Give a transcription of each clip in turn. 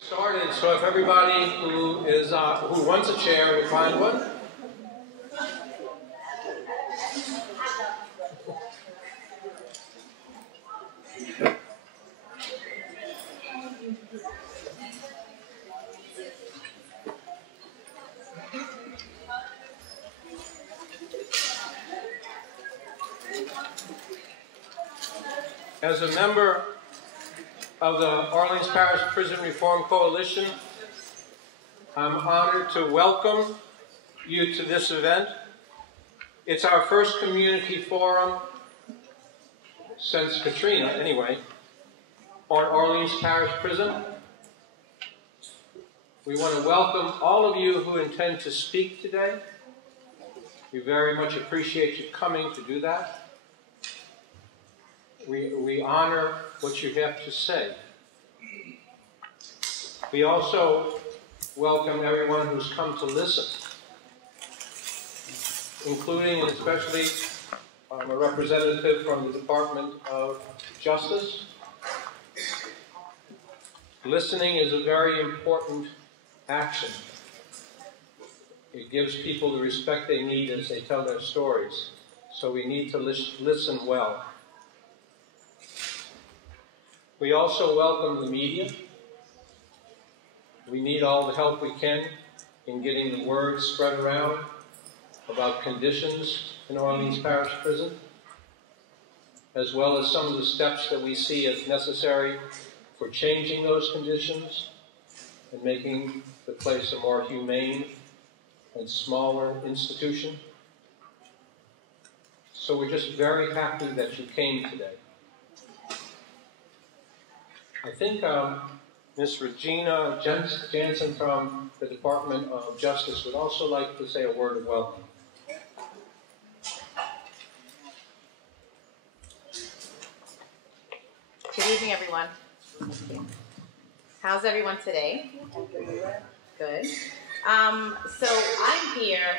Started. So if everybody who wants a chair would find one. As a member of the Orleans Parish Prison Reform Coalition, I'm honored to welcome you to this event. It's our first community forum since Katrina, anyway, on Orleans Parish Prison. We want to welcome all of you who intend to speak today. We very much appreciate you coming to do that. We honor what you have to say. We also welcome everyone who's come to listen, including and especially a representative from the Department of Justice. Listening is a very important action. It gives people the respect they need as they tell their stories. So we need to listen well. We also welcome the media. We need all the help we can in getting the word spread around about conditions in Orleans Parish Prison, as well as some of the steps that we see as necessary for changing those conditions and making the place a more humane and smaller institution. So we're just very happy that you came today. I think Ms. Regina Jansen from the Department of Justice would also like to say a word of welcome. Good evening, everyone. How's everyone today? Good. So I'm here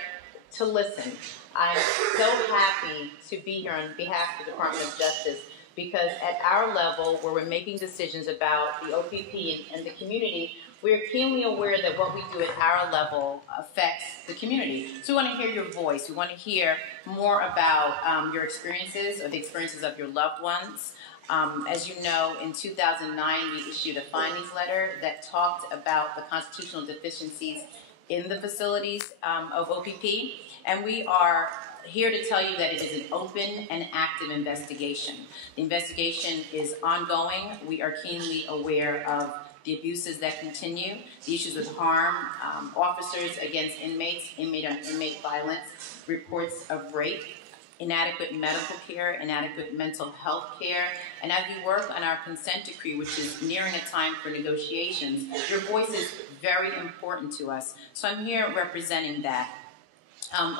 to listen. I'm so happy to be here on behalf of the Department of Justice, because at our level, where we're making decisions about the OPP and the community, we're keenly aware that what we do at our level affects the community. So we want to hear your voice. We want to hear more about your experiences or the experiences of your loved ones. As you know, in 2009, we issued a findings letter that talked about the constitutional deficiencies in the facilities of OPP, and we are here to tell you that it is an open and active investigation. The investigation is ongoing. We are keenly aware of the abuses that continue, the issues of harm, officers against inmates, inmate violence, reports of rape, inadequate medical care, inadequate mental health care, and as we work on our consent decree, which is nearing a time for negotiations, your voice is very important to us. So I'm here representing that.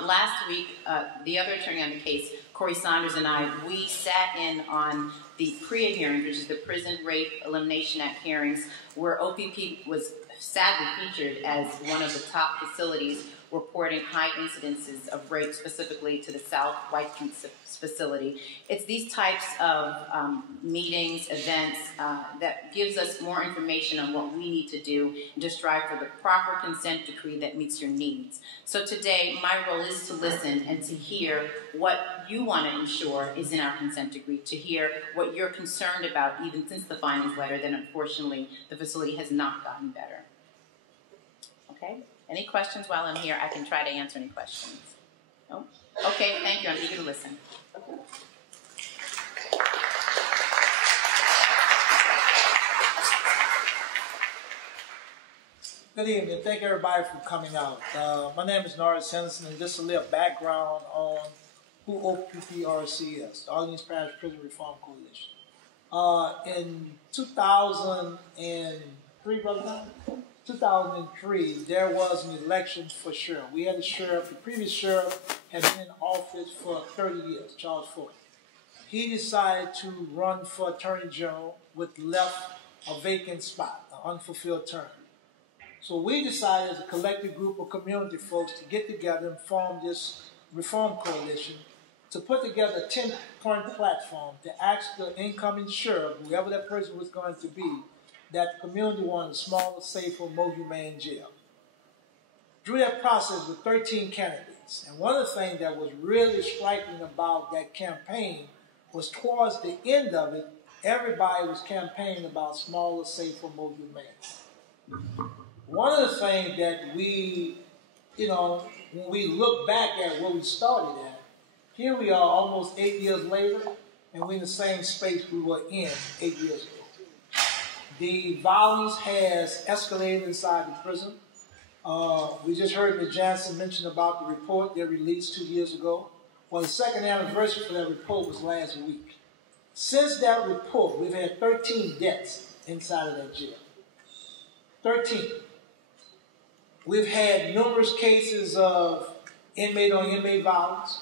Last week, the other attorney on the case, Corey Saunders, and I, we sat in on the PREA hearings, which is the Prison Rape Elimination Act hearings, where OPP was sadly featured as one of the top facilities reporting high incidences of rape, specifically to the South White Street facility. It's these types of meetings, events, that gives us more information on what we need to do and to strive for the proper consent decree that meets your needs. So today, my role is to listen and to hear what you want to ensure is in our consent decree, to hear what you're concerned about, even since the findings letter, that unfortunately the facility has not gotten better. Okay? Any questions while I'm here? I can try to answer any questions. No? Okay, thank you. I'm eager to listen. Good evening. Thank everybody for coming out. My name is Norris Henderson, and just a little background on who OPPRC is, the Orleans Parish Prison Reform Coalition. In 2003, Brother Don? 2003, there was an election for sheriff. We had a sheriff, the previous sheriff had been in office for 30 years, Charles Ford. He decided to run for attorney general with left a vacant spot, an unfulfilled term. So we decided as a collective group of community folks to get together and form this reform coalition to put together a 10-point platform to ask the incoming sheriff, whoever that person was going to be, that the community wanted a smaller, safer, more humane jail. Through that process with 13 candidates. And one of the things that was really striking about that campaign was towards the end of it, everybody was campaigning about smaller, safer, more humane. One of the things that we, when we look back at where we started at, here we are almost 8 years later, and we're in the same space we were in 8 years ago. The violence has escalated inside the prison. We just heard Ms. Jansen mention about the report they released 2 years ago. Well, the second anniversary for that report was last week. Since that report, we've had 13 deaths inside of that jail. 13. We've had numerous cases of inmate-on-inmate violence,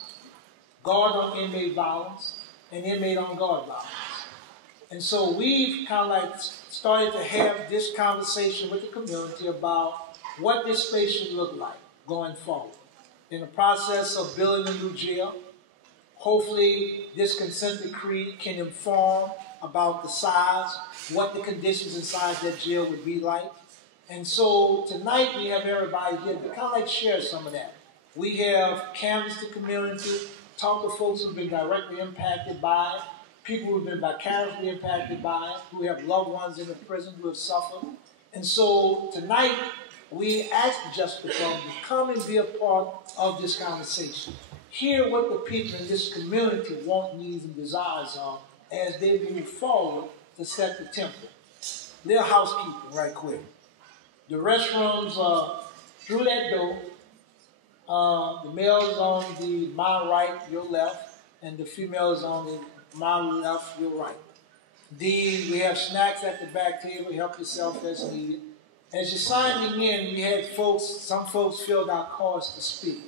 guard-on-inmate violence, and inmate-on-guard violence. And so we've kind of like started to have this conversation with the community about what this space should look like going forward. In the process of building a new jail, hopefully this consent decree can inform about the size, what the conditions inside that jail would be like. And so tonight we have everybody here to kind of like share some of that. We have canvassed the community, talked to folks who've been directly impacted by it, people who've been vicariously impacted by it, who have loved ones in the prison who have suffered. And so tonight we asked the Justice Department to come and be a part of this conversation. Hear what the people in this community want, needs, and desires are as they move forward to set the temple. Little housekeeping right quick. The restrooms are through that door. The male is on my right, your left, and the female is on my left, your right. We have snacks at the back table. Help yourself as needed. As you're signing in, we had some folks filled out cards to speak.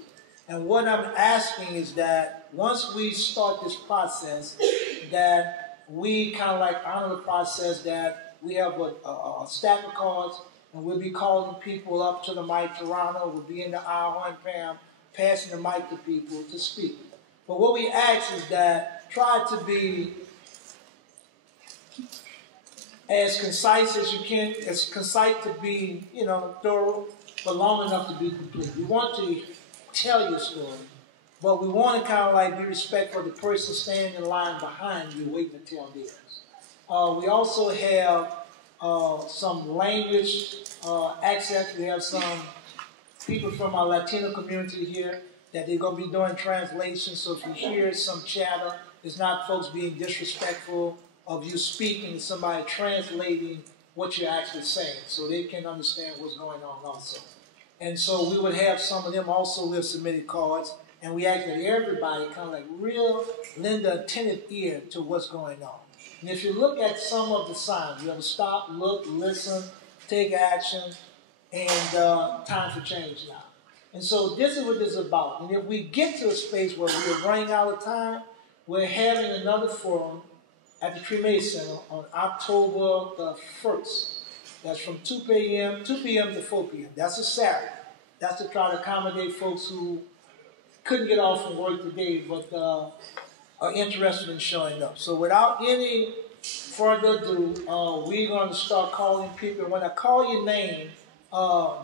And what I'm asking is that once we start this process, that we kind of like honor the process, that we have a stack of cards, and we'll be calling people up to the mic. Toronto will be in the aisle, and Pam, passing the mic to people to speak. But what we ask is that try to be as concise as you can, as concise to be, thorough, but long enough to be complete. We want to tell your story, but we want to kind of like be respectful of the person standing in line behind you waiting to tell theirs. We also have some language access. We have some people from our Latino community here that they're going to be doing translations. So if you hear some chatter, it's not folks being disrespectful of you speaking and somebody translating what you're actually saying so they can understand what's going on also. And so we would have some of them also who have submitted cards, and we ask that everybody kind of like lend an attentive ear to what's going on. And if you look at some of the signs, you have to stop, look, listen, take action, and time for change now. And so this is what this is about. And if we get to a space where we're running out of time, we're having another forum at the Tremay Center on October the 1st. That's from 2 p.m. to 4 p.m. That's a Saturday. That's to try to accommodate folks who couldn't get off from work today but are interested in showing up. So without any further ado, we're going to start calling people. When I call your name,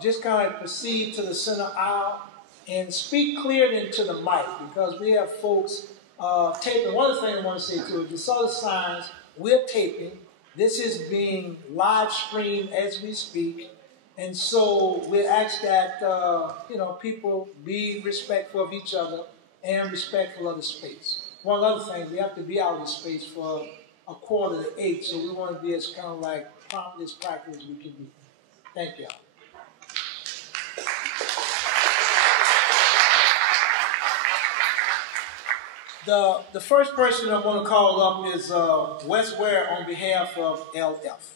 just kind of proceed to the center aisle and speak clearly into the mic because we have folks taping. One of the things I want to say too, if you saw the signs, we're taping. This is being live streamed as we speak. And so we ask that, people be respectful of each other and respectful of the space. One other thing, we have to be out of the space for 7:45, so we want to be as kind of like prompt as practical as we can be. Thank you. The first person I'm going to call up is Wes Ware on behalf of LF.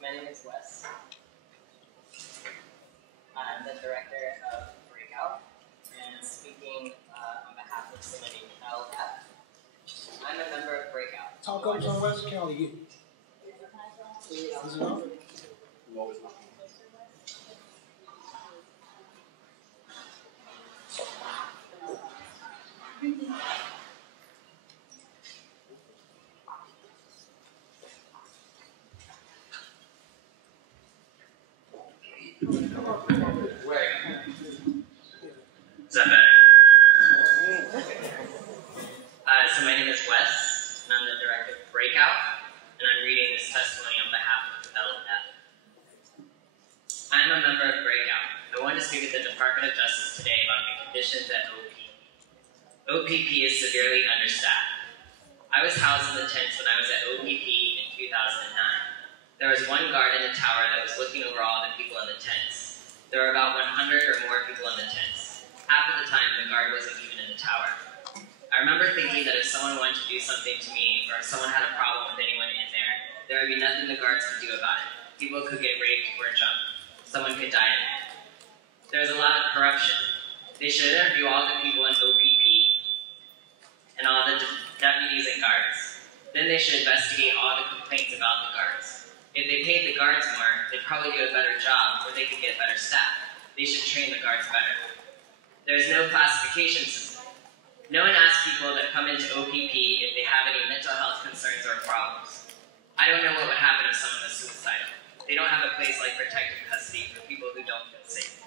My name is Wes. I'm the director of Talk up some West County here. Is it on? Is that better? So my name is Wes, and I'm the director of Breakout, and I'm reading this testimony on behalf of LF. I'm a member of Breakout. I wanted to speak at the Department of Justice today about the conditions at OPP. OPP is severely understaffed. I was housed in the tents when I was at OPP in 2009. There was one guard in the tower that was looking over all the people in the tents. There were about 100 or more people in the tents. Half of the time, the guard wasn't even in the tower. I remember thinking that if someone wanted to do something to me, or if someone had a problem with anyone in there would be nothing the guards could do about it. People could get raped or jumped. Someone could die in there. There's a lot of corruption. They should interview all the people in OPP and all the deputies and guards. Then they should investigate all the complaints about the guards. If they paid the guards more, they'd probably do a better job, or they could get better staff. They should train the guards better. There's no classification system. No one asks people that come into OPP if they have any mental health concerns or problems. I don't know what would happen if someone was suicidal. They don't have a place like protective custody for people who don't feel safe.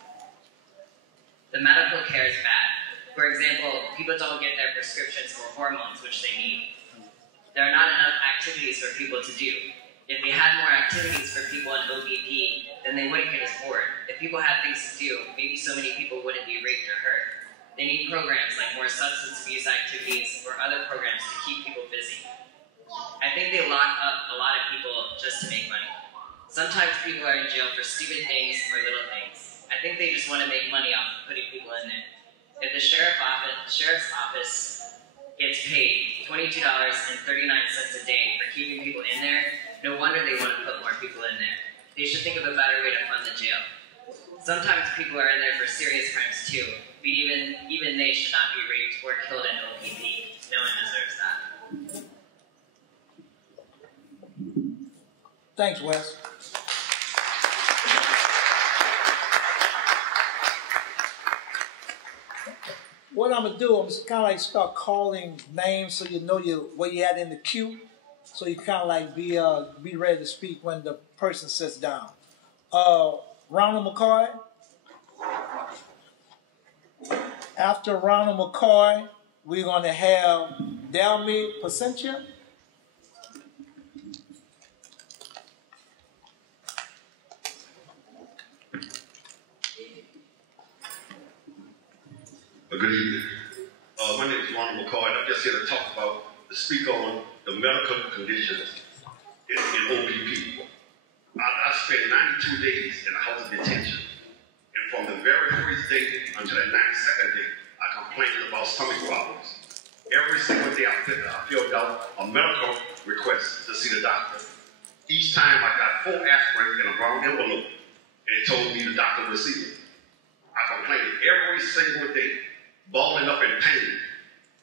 The medical care is bad. For example, people don't get their prescriptions for hormones, which they need. There are not enough activities for people to do. If they had more activities for people in OPP, then they wouldn't get as bored. If people had things to do, maybe so many people wouldn't be raped or hurt. They need programs like more substance abuse activities or other programs to keep people busy. I think they lock up a lot of people just to make money. Sometimes people are in jail for stupid things or little things. I think they just want to make money off of putting people in there. If the sheriff's office gets paid $22.39 a day for keeping people in there, no wonder they want to put more people in there. They should think of a better way to fund the jail. Sometimes people are in there for serious crimes too, but even they should not be raped or killed in OPP. No one deserves that. Thanks, Wes. What I'm gonna do, I'm just kind of like start calling names so you know where you at in the queue, so you kind of like be ready to speak when the person sits down. Ronald McCoy. After Ronald McCoy, we're gonna have Delmy Placentia. Good evening. My name is Ronald McCoy, and I'm just here to speak on the medical conditions in OPP. I spent 92 days in a house of detention, and from the very first day until the 92nd day, I complained about stomach problems. Every single day I filled out a medical request to see the doctor. Each time I got 4 aspirin in a brown envelope, and it told me the doctor would see me. I complained every single day, balling up in pain.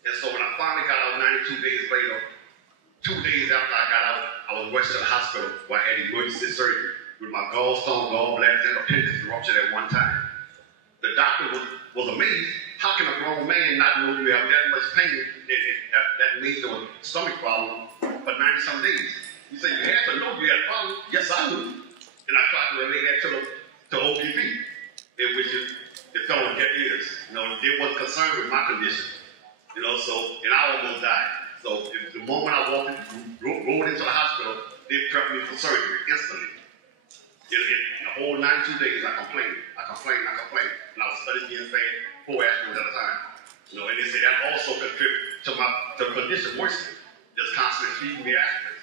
And so when I finally got out 92 days later, 2 days after I got out, I was rushed to the hospital where I had emergency surgery with my gallstone, gallbladder, and appendix ruptured at one time. The doctor was amazed. How can a grown man not know you have that much pain that made your stomach problem for 90-some days? He said, you had to know you had a problem. Yes, I knew. And I tried to relay that to OPP, which is the fellow deaf ears. They wasn't concerned with my condition. And I almost died. So the moment I rolled into the hospital, they prepped me for surgery instantly. In the whole 92 days, I complained. And I was studying being fed 4 aspirins at a time. And they say that also contributed to the condition worsening, just constantly feeding me aspirins.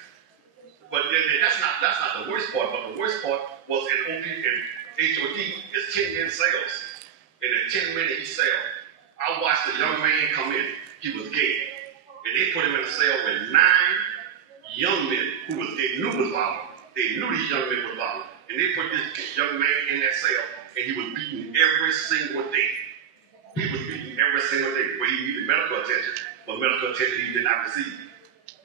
But that's not the worst part. But the worst part was in OP and HOD is 10-minute sales. In a 10-minute cell, I watched a young man come in. He was gay. And they put him in a cell with 9 young men who they knew was violent. They knew these young men were violent. And they put this young man in that cell, and he was beaten every single day. He was beaten every single day, where he needed medical attention, but medical attention he did not receive.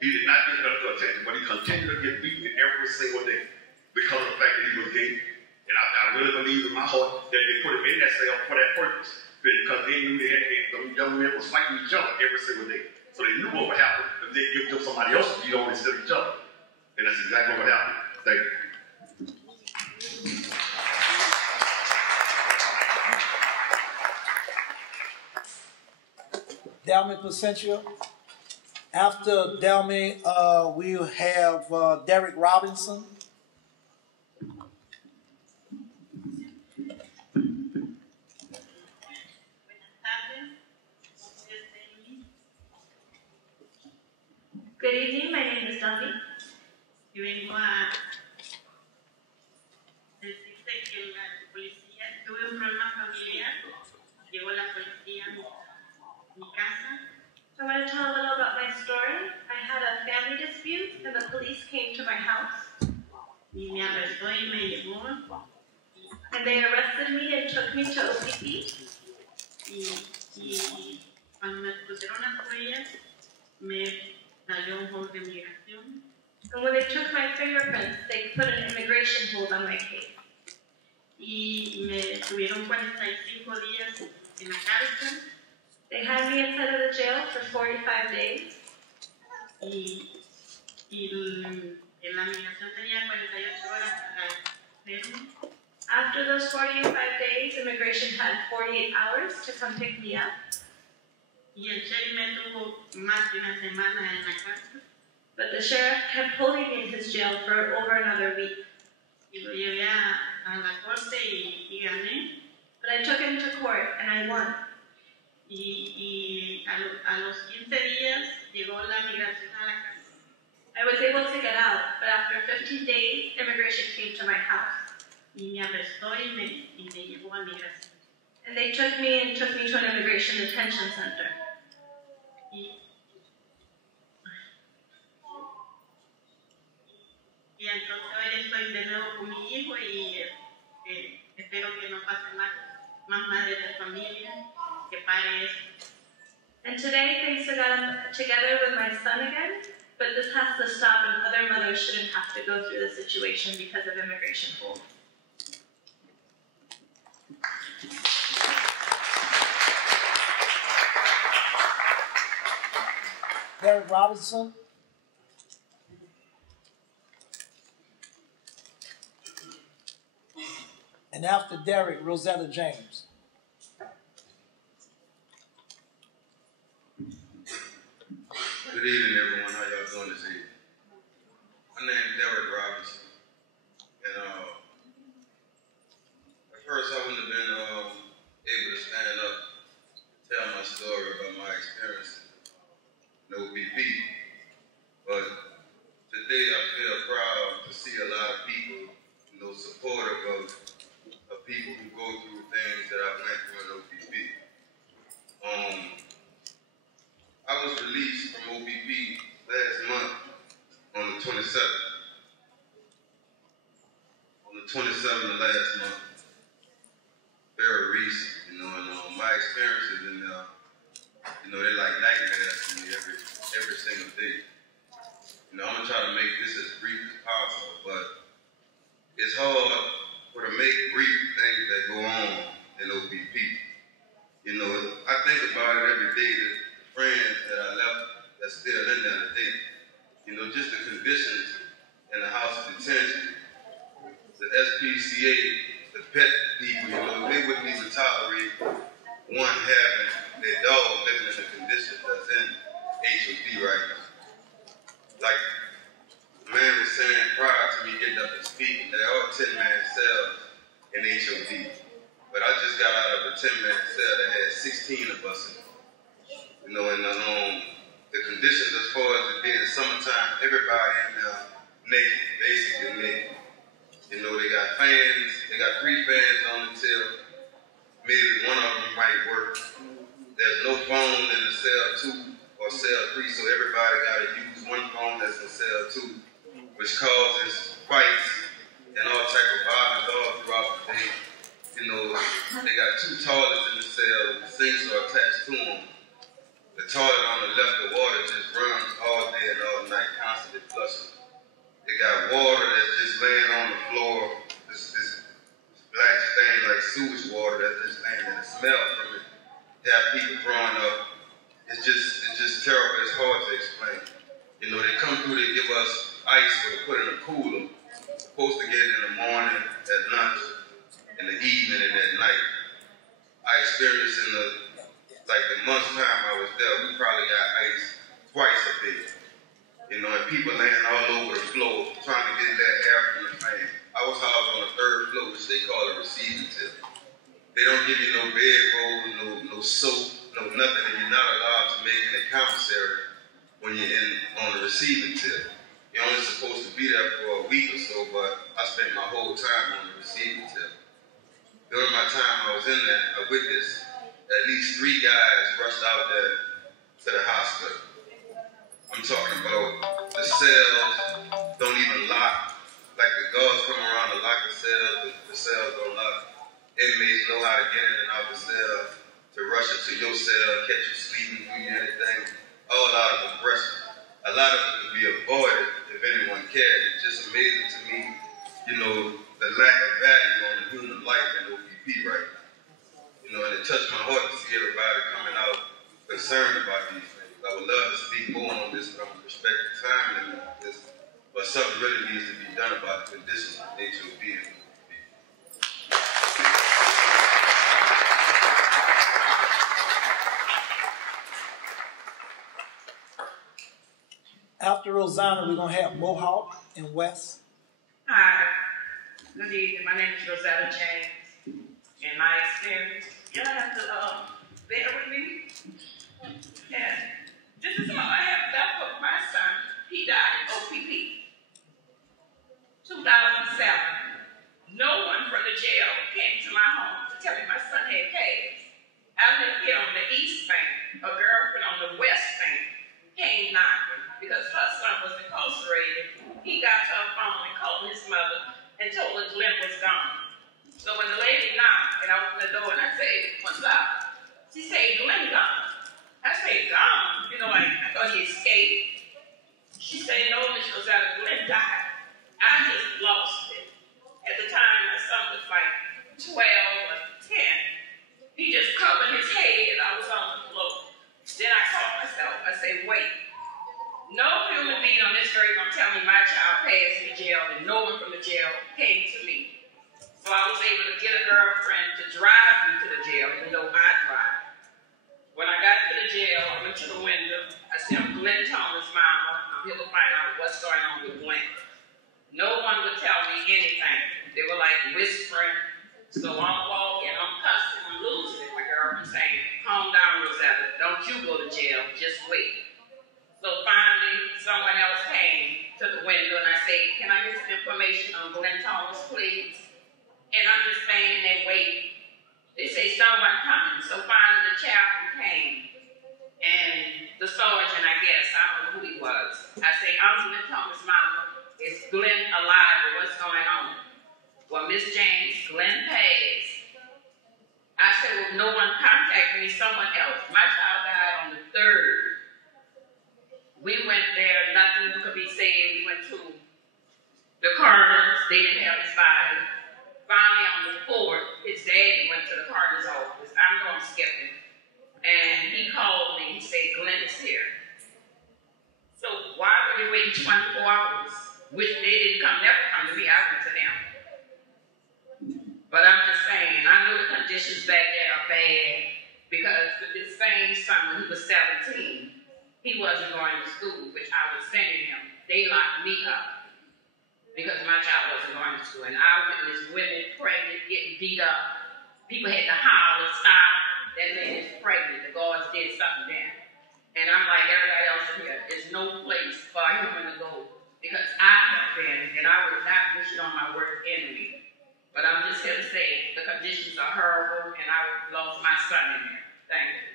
He did not get medical attention, but he continued to get beaten every single day because of the fact that he was gay. And I really believe in my heart that they put him in that cell for that purpose, because they knew them young men was fighting each other every single day. So they knew what would happen if they give them somebody else to beat on instead of each other. And that's exactly what happened. Thank you. Dalmy Placentia. After Dalmy, we'll have Derek Robinson. Good evening, my name is Dalmy. Y vengo a decirte que la policía, tuve un problema familiar, llegó la policía a mi casa. I want to tell a little about my story. I had a family dispute and the police came to my house. Y me arrestó y me llevó. And they arrested me and took me to OPP. Y cuando me pusieron las huellas, me salió un hold de migración. And when they took my fingerprints, they put an immigration hold on my case. Y me tuvieron 45 días en la cárcel. They had me inside of the jail for 45 days. Y la migración tenía 48 horas para verme. After those 45 days, immigration had 48 hours to come pick me up. Y el sheriff me tuvo más de una semana en la cárcel. But the sheriff kept holding me in his jail for over another week. Y lo llevé a la corte y gané. But I took him to court and I won. Y a los 15 días llegó la migración a la casa. I was able to get out, but after 15 days, immigration came to my house. Y me arrestó y me llevó a migración. And they took me to an immigration detention center. Y entonces hoy estoy de nuevo con mi hijo y espero que no pase más madres de familia, que pare esto. And today, thanks to God, I'm together with my son again, but this has to stop and other mothers shouldn't have to go through this situation because of immigration hold. Derek Robinson. And after Derek, Rosetta James. Good evening, everyone. How y'all doing this evening? My name is Derek Robinson. And at first I wouldn't have been able to stand up and tell my story about my experience in OPP. But today I feel proud to see a lot of people, supportive of people who go through things that I went through in OPP. I was released from OPP last month on the 27th. On the 27th of last month. Very recent, and my experiences in there, they're like nightmares for me every single day. I'm gonna try to make this as brief as possible, but it's hard to make brief things that go on in OPP. I think about it every day, the friends that I left that's still in there today. Just the conditions in the house of detention, the SPCA, the pet people, they wouldn't even tolerate one having their dog living in the conditions that's in HOD right now. Like the man was saying prior to me getting up and speaking, there are 10-man cells in HOD. But I just got out of a 10-man cell that had 16 of us in it. And the conditions as far as it being in summertime, everybody in there naked, basically naked. They got fans, they got 3 fans on until maybe one of them might work. There's no phone in the cell 2 or cell 3, so everybody got to use one phone that's in cell 2, which causes fights and all type of violence all throughout the day. They got 2 toilets in the cell, the sinks are attached to them. The toilet on the left, the water just runs all day and all night. us. They got water that's just laying on the floor. This black stain like sewage water that's just laying, and the smell from it. They have people throwing up. It's just terrible. It's hard to explain. You know, they come through, they give us ice for to put in a cooler. Supposed to get it in the morning, at lunch, in the evening, and at night. I experienced in the month's time I was there, we probably got ice twice a day. You know, and people laying all over the floor trying to get that air from the fan. I was housed on the 3rd floor, which they call a receiving tip. They don't give you no bedroll, no soap, no nothing, and you're not allowed to make any commissary when you're on the receiving tip. You're only supposed to be there for a week or so, but I spent my whole time on the receiving tip. During my time I was in there, I witnessed at least 3 guys rushed out there to the hospital. I'm talking about the cells don't even lock. Like the guards come around to lock the cells, the cells don't lock. Inmates know how to get in and out the cell, to rush into your cell, catch you sleeping, do you anything, all out of aggression. A lot of it can be avoided if anyone cared. It's just amazing to me, you know, the lack of value on the human life in OPP right now. You know, and it touched my heart to see everybody coming out concerned about these things. I would love to speak more on this from a perspective of time limit like this, but something really needs to be done about the conditions of HOB and OPP. After Rosanna, we're going to have Mohawk and Wes. Hi. Good evening. My name is Rosetta James. In my experience, you'll have to bear with me. And this is all I have left of my son. He died in OPP. 2007. No one from the jail came to my home to tell me my son had passed. I lived here on the east bank. A girlfriend on the west bank came knocking because her son was incarcerated. He got to her phone and called his mother and told her Glenn was gone. So when the lady knocked and I opened the door and I said, "What's up?" She said, "Glenn gone." I said, "Gone?" You know, like I thought he escaped. She said, "No, Miss Rosetta, Glenn died." I just lost it. At the time, my son was like 12 or 10. He just covered his head. I was on the floor. Then I caught myself. I said, "Wait. No human being on this earth gonna tell me my child passed in the jail, and no one from the jail came to me." So I was able to get a girlfriend to drive me to the jail, even though I drive. When I got to the jail, I went to the window. I said, "I'm Glenn Thomas' mama. I'm here to find out what's going on with Glenn." No one would tell me anything. They were like whispering. So I'm walking, I'm cussing, I'm losing it. My girlfriend saying, "Calm down, Rosetta. Don't you go to jail. Just wait." So finally, someone else came to the window and I said, "Can I get some information on Glenn Thomas, please?" And I'm just standing there waiting. They say, "Someone coming." So finally the chaplain came and the sergeant, I guess, I don't know who he was. I say, "I'm Glenn Thomas' mama. Is Glenn alive or what's going on?" "Well, Miss James, Glenn passed." I said, "Well, no one contacted me, someone else. My child died on the 3rd. We went there, nothing could be said. We went to the coroner's, they didn't have his body. Finally, on the 4th, his dad went to the coroner's office. I know I'm skipping. And he called me, he said, "Glenn is here." So why were they waiting 24 hours? Which they didn't never come to me, I went to them. But I'm just saying, I know the conditions back there are bad because with this same son, when he was 17, he wasn't going to school, which I was sending him. They locked me up because my child wasn't going to school. And I witnessed women pregnant, getting beat up. People had to holler, "Stop. That man is pregnant." The guards did something then. And I'm like everybody else in here, there's no place for a human to go because I have been, and I would not wish it on my worst enemy. But I'm just here to say the conditions are horrible, and I lost my son in there. Thank you.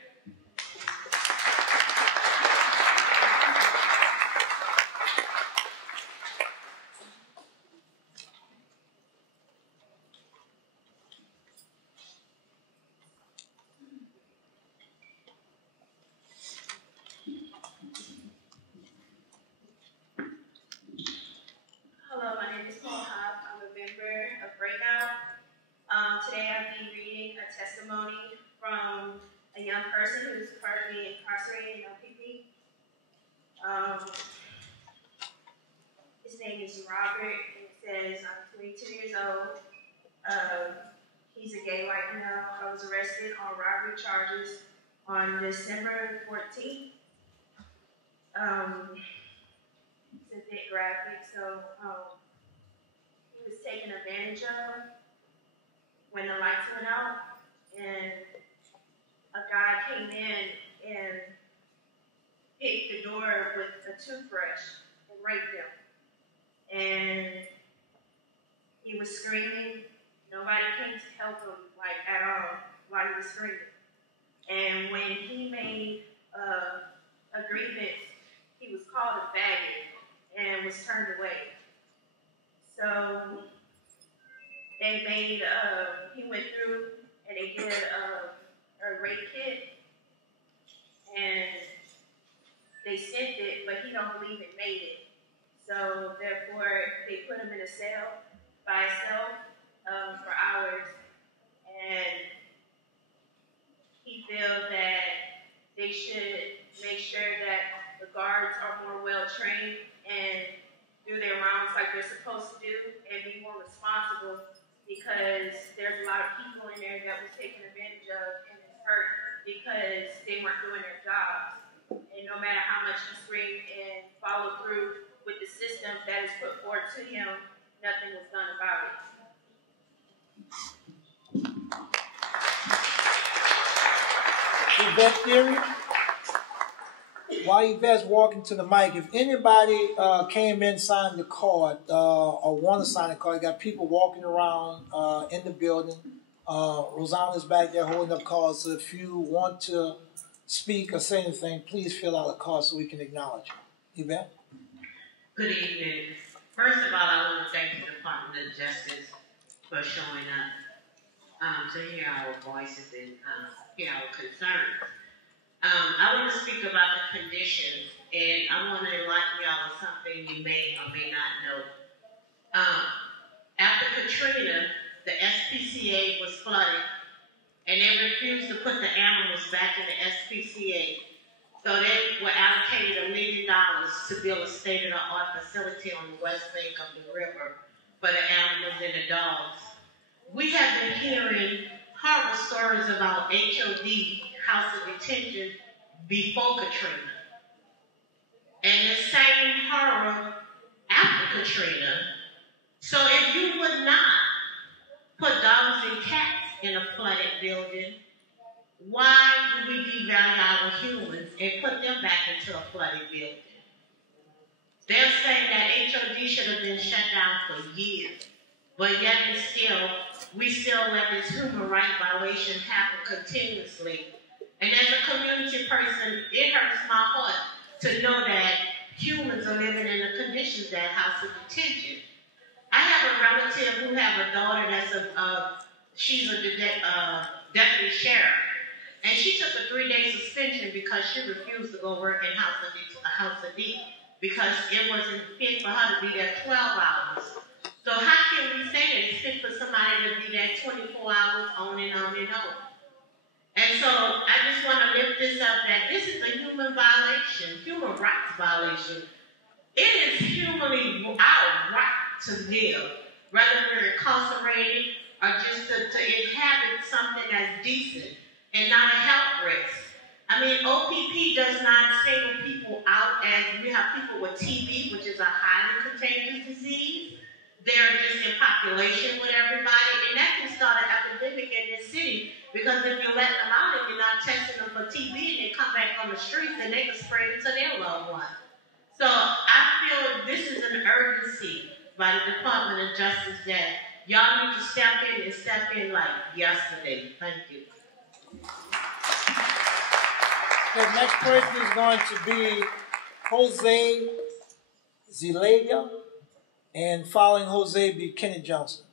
person who's currently incarcerated in LPP. His name is Robert, and it says, I'm 22 years old. He's a gay white male. I was arrested on robbery charges on December 14th. It's a bit graphic, so he was taken advantage of when the lights went out, and a guy came in and hit the door with a toothbrush and raped him. And he was screaming. Nobody came to help him, like, at all, while he was screaming. And when he made agreements, he was called a faggot and was turned away. So they made, he went through and they did a rape kit, and they sent it, but he don't believe it made it. So therefore, they put him in a cell by himself for hours, and he feels that they should make sure that the guards are more well-trained and do their rounds like they're supposed to do and be more responsible, because there's a lot of people in there that was taken advantage of and is hurt because they weren't doing their jobs. And no matter how much he screamed and followed through with the system that is put forward to him, nothing was done about it. Yvette Theory, while Yvette's walking to the mic, if anybody came in, signed the card, or want to sign the card, you got people walking around in the building. Rosanna's back there holding up cards, so if you want to speak or say anything, please fill out a card so we can acknowledge you. Yvette? Good evening. First of all, I want to thank the Department of Justice for showing up to hear our voices and hear our concerns. I want to speak about the conditions, and I want to enlighten y'all of something you may or may not know. After Katrina, the SPCA was flooded, and they refused to put the animals back in the SPCA. So they were allocated $1 million to build a state-of-the-art facility on the west bank of the river for the animals and the dogs. We have been hearing horror stories about HOD, House of Detention, before Katrina. And the same horror after Katrina. So if you would not put dogs and cats in a flooded building, why do we devalue our humans and put them back into a flooded building? They're saying that HOD should have been shut down for years, but yet and still, we still let this human rights violation happen continuously. And as a community person, it hurts my heart to know that humans are living in the conditions that House of Detention. I have a relative who have a daughter that's she's a deputy sheriff. And she took a 3-day suspension because she refused to go work in House of D because it wasn't fit for her to be there 12 hours. So how can we say that it's fit for somebody to be there 24 hours on and on and on? And so I just want to lift this up that this is a human violation, human rights violation. It is humanly our right to live, whether we're incarcerated or just to inhabit something that's decent and not a health risk. I mean, OPP does not single people out as we have people with TB, which is a highly contagious disease. They're just in population with everybody, and that can start an epidemic in this city because if you let them out and you're not testing them for TB and they come back on the streets, then they can spread it to their loved ones. So I feel this is an urgency by the Department of Justice that y'all need to step in and step in like yesterday. Thank you. The next person is going to be Jose Zelaya, and following Jose be Kenneth Johnson.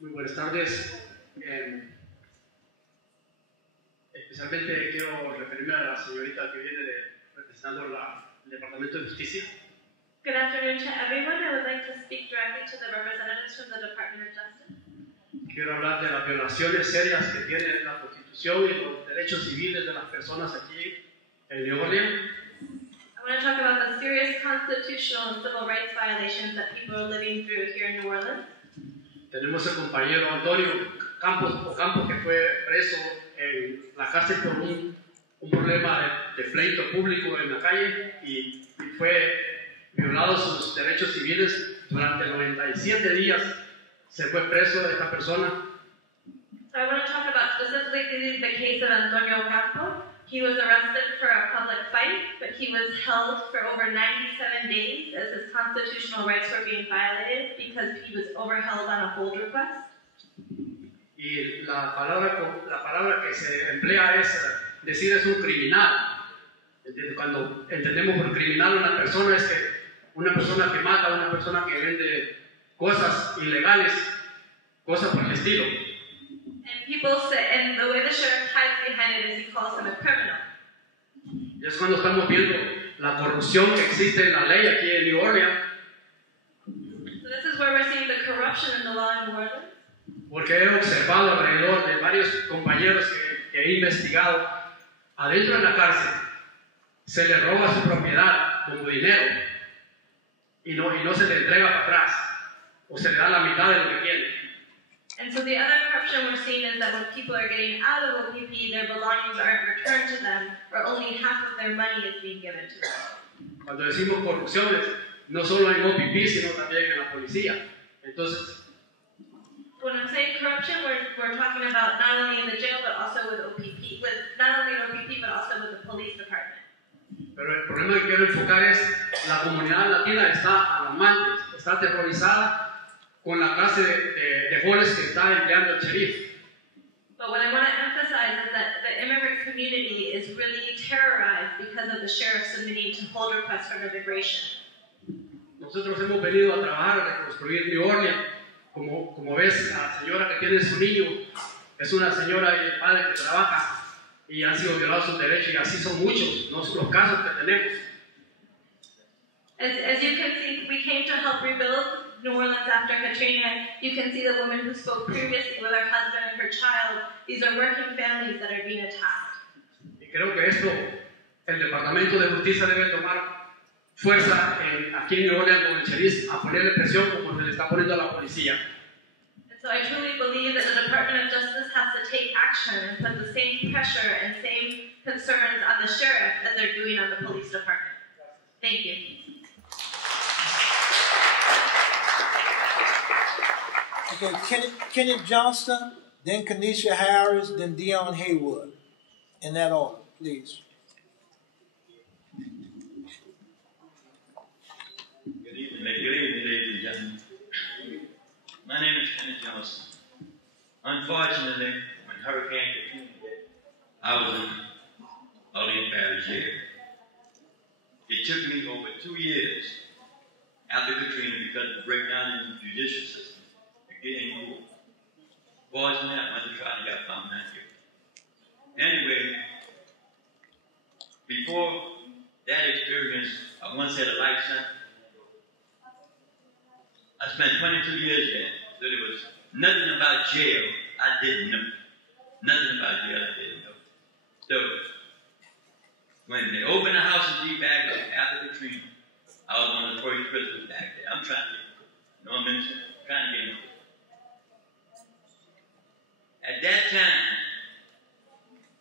Muy buenas tardes. Especialmente quiero referirme a la señorita que viene representando el Departamento de Justicia. Good afternoon to everyone. I would like to speak directly to the representatives from the Department of Justice. Quiero hablar de las violaciones serias que tiene la Constitución y los derechos civiles de las personas aquí en New Orleans. I want to talk about the serious constitutional and civil rights violations that people are living through here in New Orleans. Tenemos el compañero Antonio Campos que fue preso en la cárcel por un problema de pleito público en la calle y fue violado sus derechos civiles durante 97 días. Se fue preso esta persona. So I want to talk about specifically the case of Antonio Campo. He was arrested for a public fight, but he was held for over 97 days as his constitutional rights were being violated because he was overheld on a hold request. Y la palabra que se emplea es decir es un criminal. Cuando entendemos por criminal una persona es que una persona que mata, una persona que vende cosas ilegales, cosas por el estilo. And people say, and the way the sheriff hides behind it is he calls him a criminal. Y es cuando estamos viendo la corrupción que existe en la ley aquí en New Orleans. So this is where we're seeing the corruption in the law in New Orleans. Porque he observado alrededor de varios compañeros que he investigado, adentro de la cárcel, se le roba su propiedad como dinero y no se le entrega para atrás, o se le da la mitad de lo que tiene. And so the other corruption we're seeing is that when people are getting out of OPP, their belongings aren't returned to them, or only half of their money is being given to them. Cuando decimos corrupciones, no solo en OPP, sino también en la policía. Entonces, when I'm saying corruption, we're talking about not only in the jail, but also with OPP, not only in OPP, but also with the police department. Pero el problema que quiero enfocar es la comunidad latina está alarmante, está aterrorizada con la clase de jóvenes que está empleando el sheriff. But what I want to emphasize is that the immigrant community is really terrorized because of the sheriff submitting to hold requests from immigration. Nosotros hemos venido a trabajar a reconstruir New Orleans. Como ves, la señora que tiene su niño es una señora y el padre que trabaja y han sido violados sus derechos, y así son muchos, no son los casos que tenemos. As you can see, we came to help rebuild New Orleans after Katrina. You can see the woman who spoke previously with her husband and her child. These are working families that are being attacked. Y creo que esto, el Departamento de Justicia debe tomar fuerza aquí en New Orleans con el sheriff a ponerle presión como se le está poniendo a la policía. So I truly believe that the Department of Justice has to take action and put the same pressure and same concerns on the sheriff as they're doing on the police department. Thank you. Okay, Kenneth Johnston, then Kanisha Harris, then Dion Haywood. In that order, please. Good evening, ladies and gentlemen. My name is Kenneth Johnston. Unfortunately, when Hurricane Katrina hit, I was in Orleans Parish jail. It took me over 2 years after Katrina because of the breakdown in the judicial system to get in court. Fortunately, I went to try to get found out here. Anyway, before that experience, I once had a life sentence. I spent 22 years there, so there was nothing about jail I didn't know. Nothing about jail I didn't know. So, when they opened the house in D back after Katrina, I was one of the first prisoners back there. I'm trying to get in court. You know what I mean? Trying to get in court. At that time,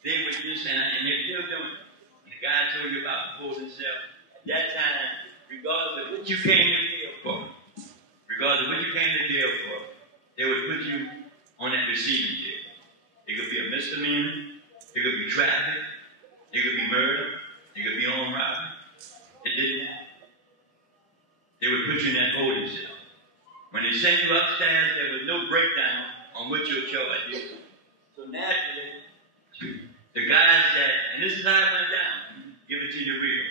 they were just saying, and they're still doing it. And the guy told you about the holding cell. At that time, regardless of what you came to jail for, regardless of what you came to jail for, they would put you on that receiving jail. It could be a misdemeanor, it could be traffic, it could be murder, it could be armed robbery. It didn't matter. They would put you in that holding cell. When they sent you upstairs, there was no breakdown on what your charge is. So naturally, the guys that, and this is how it went down, give it to you real.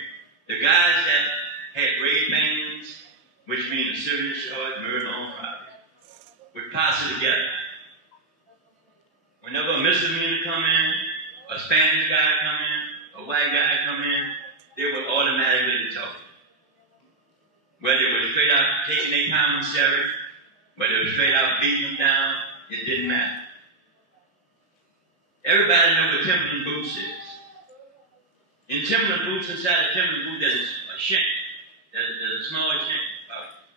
The guys that had grave pains, which means a serious charge, murder, armed robbery, would pass it together. Whenever a misdemeanor come in, a Spanish guy come in, a white guy come in, they would automatically talk. whether it was straight out taking their commissary, whether it was straight out beating them down, it didn't matter. Everybody knows what Timberland boots is. In Timberland boots, inside a Timberland boot, there's a shank. There's a small shank, about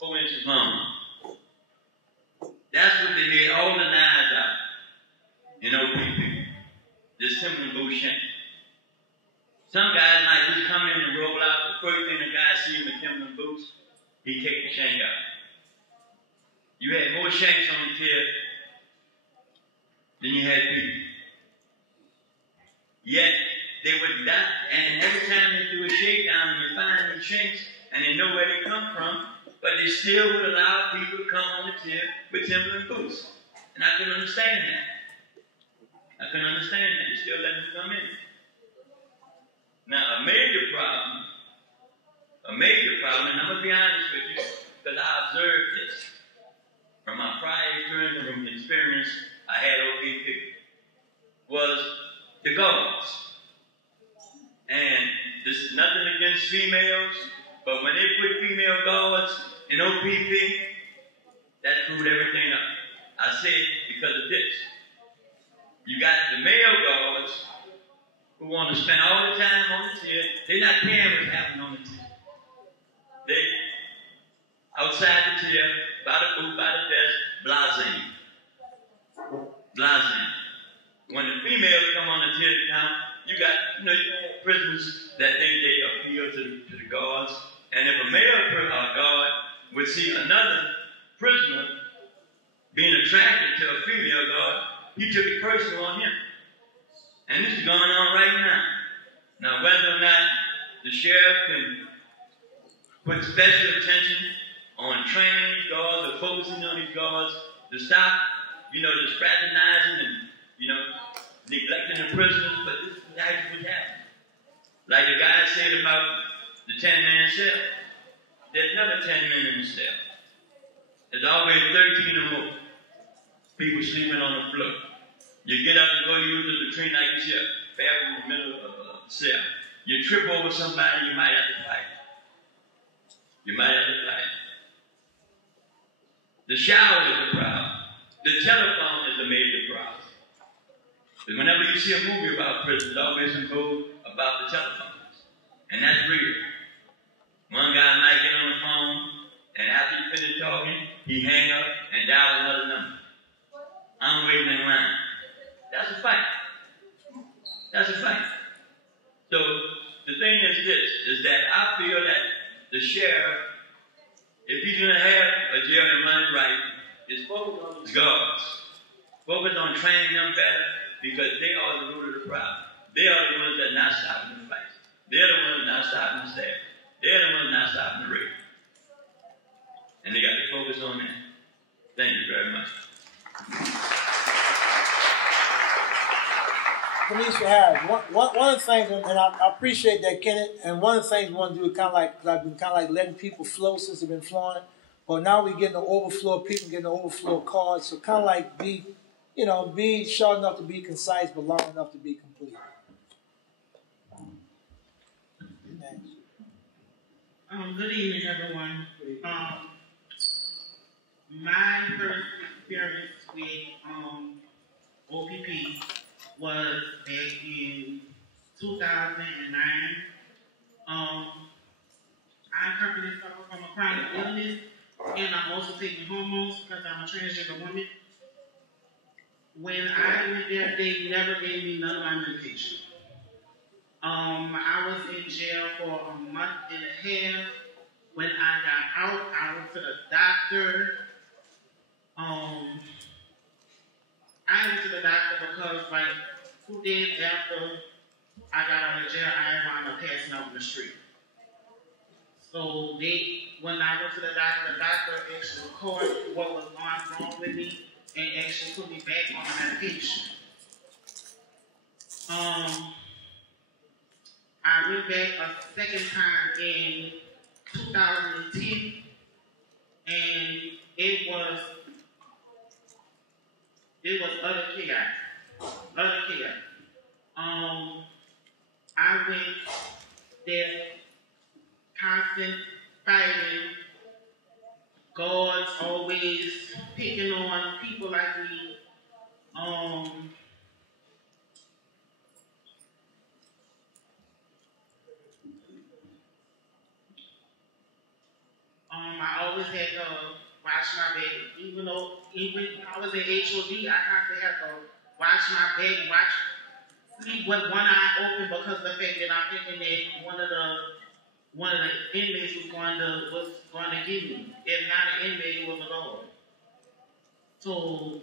4 inches long. That's what they made all the knives out in OPP. This Timberland boot shank. Some guys might just come in and roll out. The first thing the guy sees him in Timberland boots, he take the shank out. You had more shanks on the tip than you had people. Yet, they would die, and every time they do a shakedown and you find these shanks, and they know where they come from, but they still would allow people to come on the tip with Timberland boots. And I couldn't understand that. I couldn't understand that. They still let them come in. Now, a major problem, and I'm going to be honest with you, because I observed this from my prior experience and from the experience I had OPP, was the guards. And this is nothing against females, but when they put female guards in OPP, that screwed everything up. I say it because of this. You got the male guards who want to spend all the time on the tip. They're not caring what's happening on the tip. They outside the tip, by the boot, by the desk, blasé. Blasé. When the females come on the tip now, you got prisoners that think they appeal to the guards. And if a male guard would see another prisoner being attracted to a female guard, he took it personal on him. And this is going on right now. Now, whether or not the sheriff can put special attention on training these guards or focusing on these guards to stop, the fraternizing and, neglecting the prisoners, but this is actually what's happening. Like the guy said about the 10-man cell. There's never 10 men in the cell. There's always 13 or more people sleeping on the floor. You get up and go use the latrine like you said, back in the middle of the cell. You trip over somebody, you might have to fight. The shower is the problem. The telephone is a major problem. But whenever you see a movie about prison, it's always involved about the telephones. And that's real. One guy might get on the phone, and after he finished talking, he hang up and dial another number. I'm waiting in line. That's a fight. So the thing is this, is that I feel that the sheriff, if he's going to have a jail and run it right, is focused on the guards. Focus on training them better, because they are the root of the problem. They are the ones that are not stopping the fight. They're the ones not stopping the staff. They're the ones not stopping the rape. And they got to focus on that. Thank you very much. Commissioner Harris, one of the things, and I appreciate that, Kenneth, and one of the things we want to do is kind of like, because I've been kind of like letting people flow since they've been flowing, but now we're getting the overflow, people getting the overflow cards, so kind of like be short enough to be concise, but long enough to be complete. Good evening, everyone. My first experience with OPP was back in 2009. I currently suffer from a chronic illness, and I'm also taking hormones because I'm a transgender woman. When I went there, they never gave me none of my medication. I was in jail for a month and a half. When I got out, I went to the doctor. I went to the doctor because, 2 days after I got out of jail, I wound up passing out in the street. So when I went to the doctor actually recorded what was going wrong with me and actually put me back on the medication. I went back a second time in 2010, and it was utter chaos. I went there constant fighting. God's always picking on people like me. I always had to wash my baby. Even when I was in HOD, I have to wash my baby, sleep with one eye open because of the fact that I'm thinking that one of the inmates was going to get me. If not an inmate, it was a Lord. So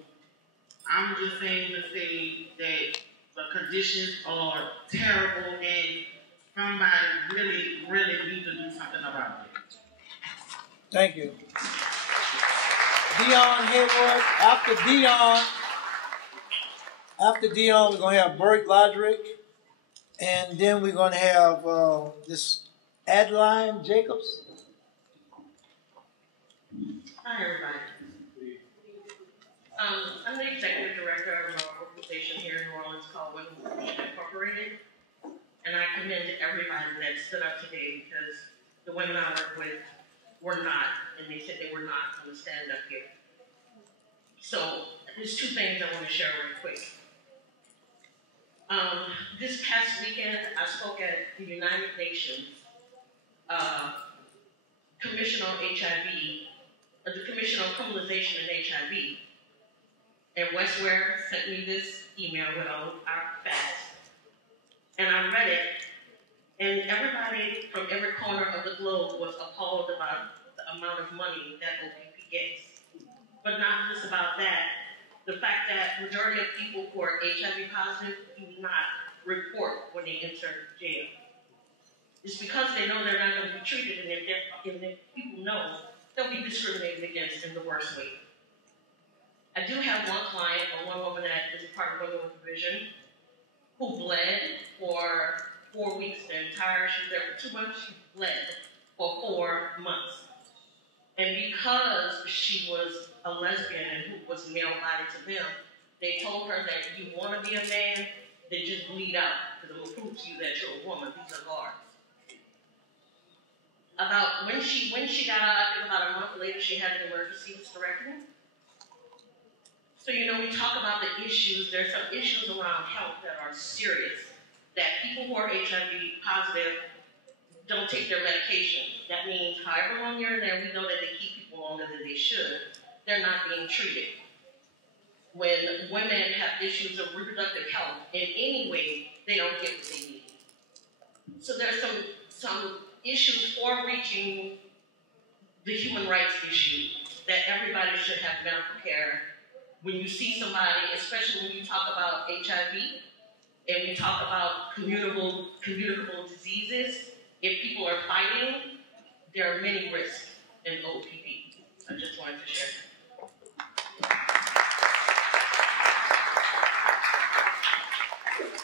I'm just saying to say that the conditions are terrible and somebody really, really needs to do something about it. Thank you. Dion Hayward. After Dion, we're going to have Bert Lodrick. And then we're going to have this Adeline Jacobs. Hi, everybody. I'm the executive director of an organization here in New Orleans called Women for Parish Incorporated. And I commend everybody that stood up today because the women I work with were not, and they said they were not going to stand up here. So there's two things I want to share real quick. This past weekend, I spoke at the United Nations Commission on HIV, the Commission on Criminalization and HIV. And Wes Ware sent me this email with all our facts. And I read it, and everybody from every corner of the globe was appalled about the amount of money that OPP gets. But not just about that, the fact that majority of people who are HIV positive do not report when they enter jail. It's because they know they're not going to be treated, and if people know, they'll be discriminated against in the worst way. I do have one client, or one woman that is a part of Women with a Vision, who bled for 4 weeks. She was there for 2 months, she bled for 4 months. And because she was a lesbian and who was male-bodied to them, they told her that if you want to be a man, then just bleed out, because it will prove to you that you're a woman. These are guards. About when she got out, I think about a month later, she had an emergency hysterectomy. So, we talk about the issues. There's some issues around health that are serious, that people who are HIV positive don't take their medication. That means however long you're in there, we know that they keep people longer than they should. They're not being treated. When women have issues of reproductive health in any way, they don't get what they need. So there's some issues for reaching the human rights issue, that everybody should have medical care. When you see somebody, especially when you talk about HIV, and we talk about communicable diseases, if people are fighting, there are many risks in OPP. I just wanted to share.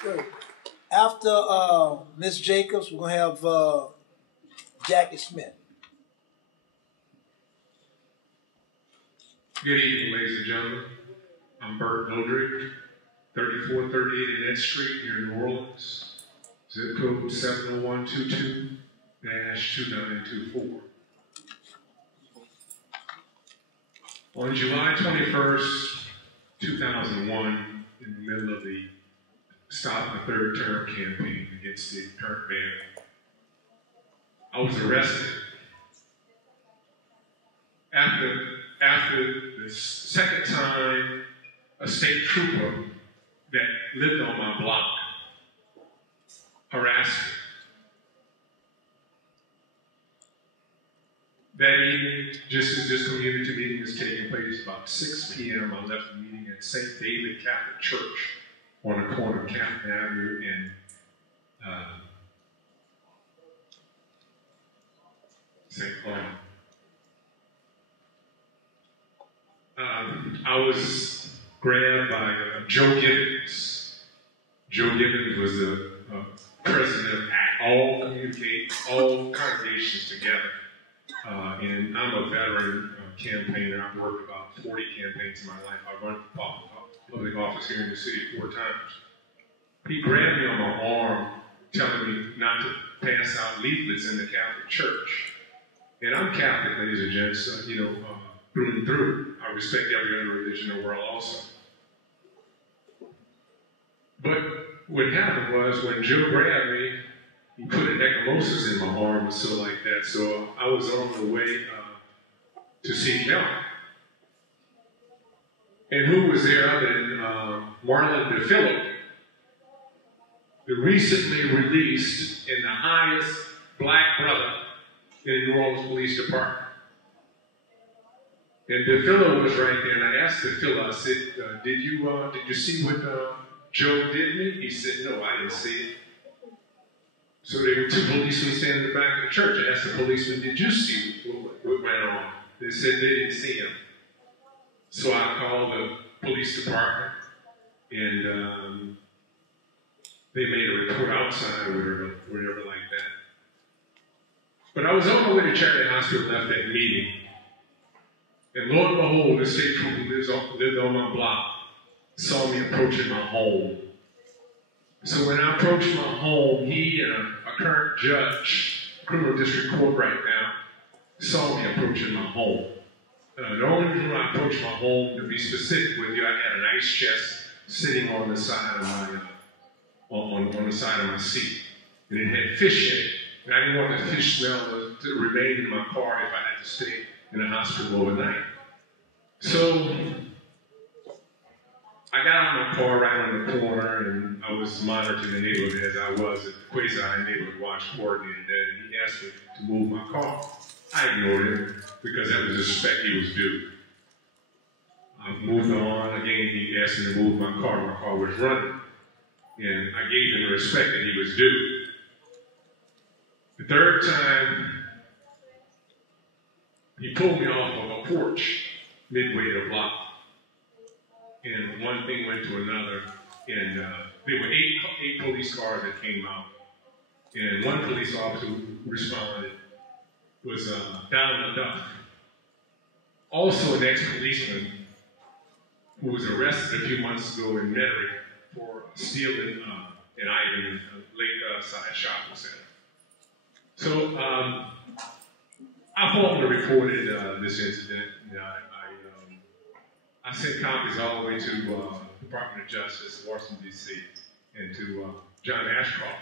Good. After Ms. Jacobs, we're going to have Jackie Smith. Good evening, ladies and gentlemen. I'm Bert Eldridge, 3438 Annette Street here in New Orleans. Zip code 70122-2924. On July 21st, 2001, in the middle of the Stop the Third Term campaign against the current mayor, I was arrested. After the second time, a state trooper that lived on my block harassed me. That evening, just as this community meeting was taking place, about 6 p.m., I left the meeting at St. David Catholic Church on the corner of Captain Avenue and St. Paul. I was grabbed by Joe Gibbons. Joe Gibbons was the president of all congregations together. And I'm a veteran campaigner. I've worked about 40 campaigns in my life. I've run for public office here in the city 4 times. He grabbed me on my arm, telling me not to pass out leaflets in the Catholic Church. And I'm Catholic, ladies and gents, through and through. I respect every other religion in the world also. But what happened was when Joe grabbed me, he put a necrosis in my arm or so like that. So I was on the way to seek help. And who was there other than Marlon DeFillo, the recently released and the highest black brother in the New Orleans Police Department. And DeFillo was right there, and I asked DeFillo, I said, did you see what Joe did me? He said, no, I didn't see it. So there were two policemen standing in the back of the church. I asked the policeman, did you see what went on? They said they didn't see him. So I called the police department, and they made a report outside or whatever like that. But I was on my way to Charity Hospital after that meeting, and lo and behold, this state trooper lived on my block, saw me approaching my home. So when I approached my home, he and a current judge, criminal district court right now, saw me approaching my home. The only reason I approached my home, to be specific with you, I had an ice chest sitting on the side of my on the side of my seat, and it had fish in it. And I didn't want the fish smell to remain in my car if I had to stay in the hospital overnight. So I got out of my car right on the corner, and I was monitoring the neighborhood as I was at the quasi-neighborhood watch coordinator there, and he asked me to move my car. I ignored him because that was the respect he was due. I moved on. Again, he asked me to move my car. My car was running, and I gave him the respect that he was due. The third time, he pulled me off of a porch midway the block. And one thing went to another, and there were eight police cars that came out. And one police officer who responded was Donald Duff. Also an ex-policeman who was arrested a few months ago in Metairie for stealing an item in Lakeside Shopping Center. So I formally reported this incident. I sent copies all the way to the Department of Justice, Washington, D.C., and to John Ashcroft,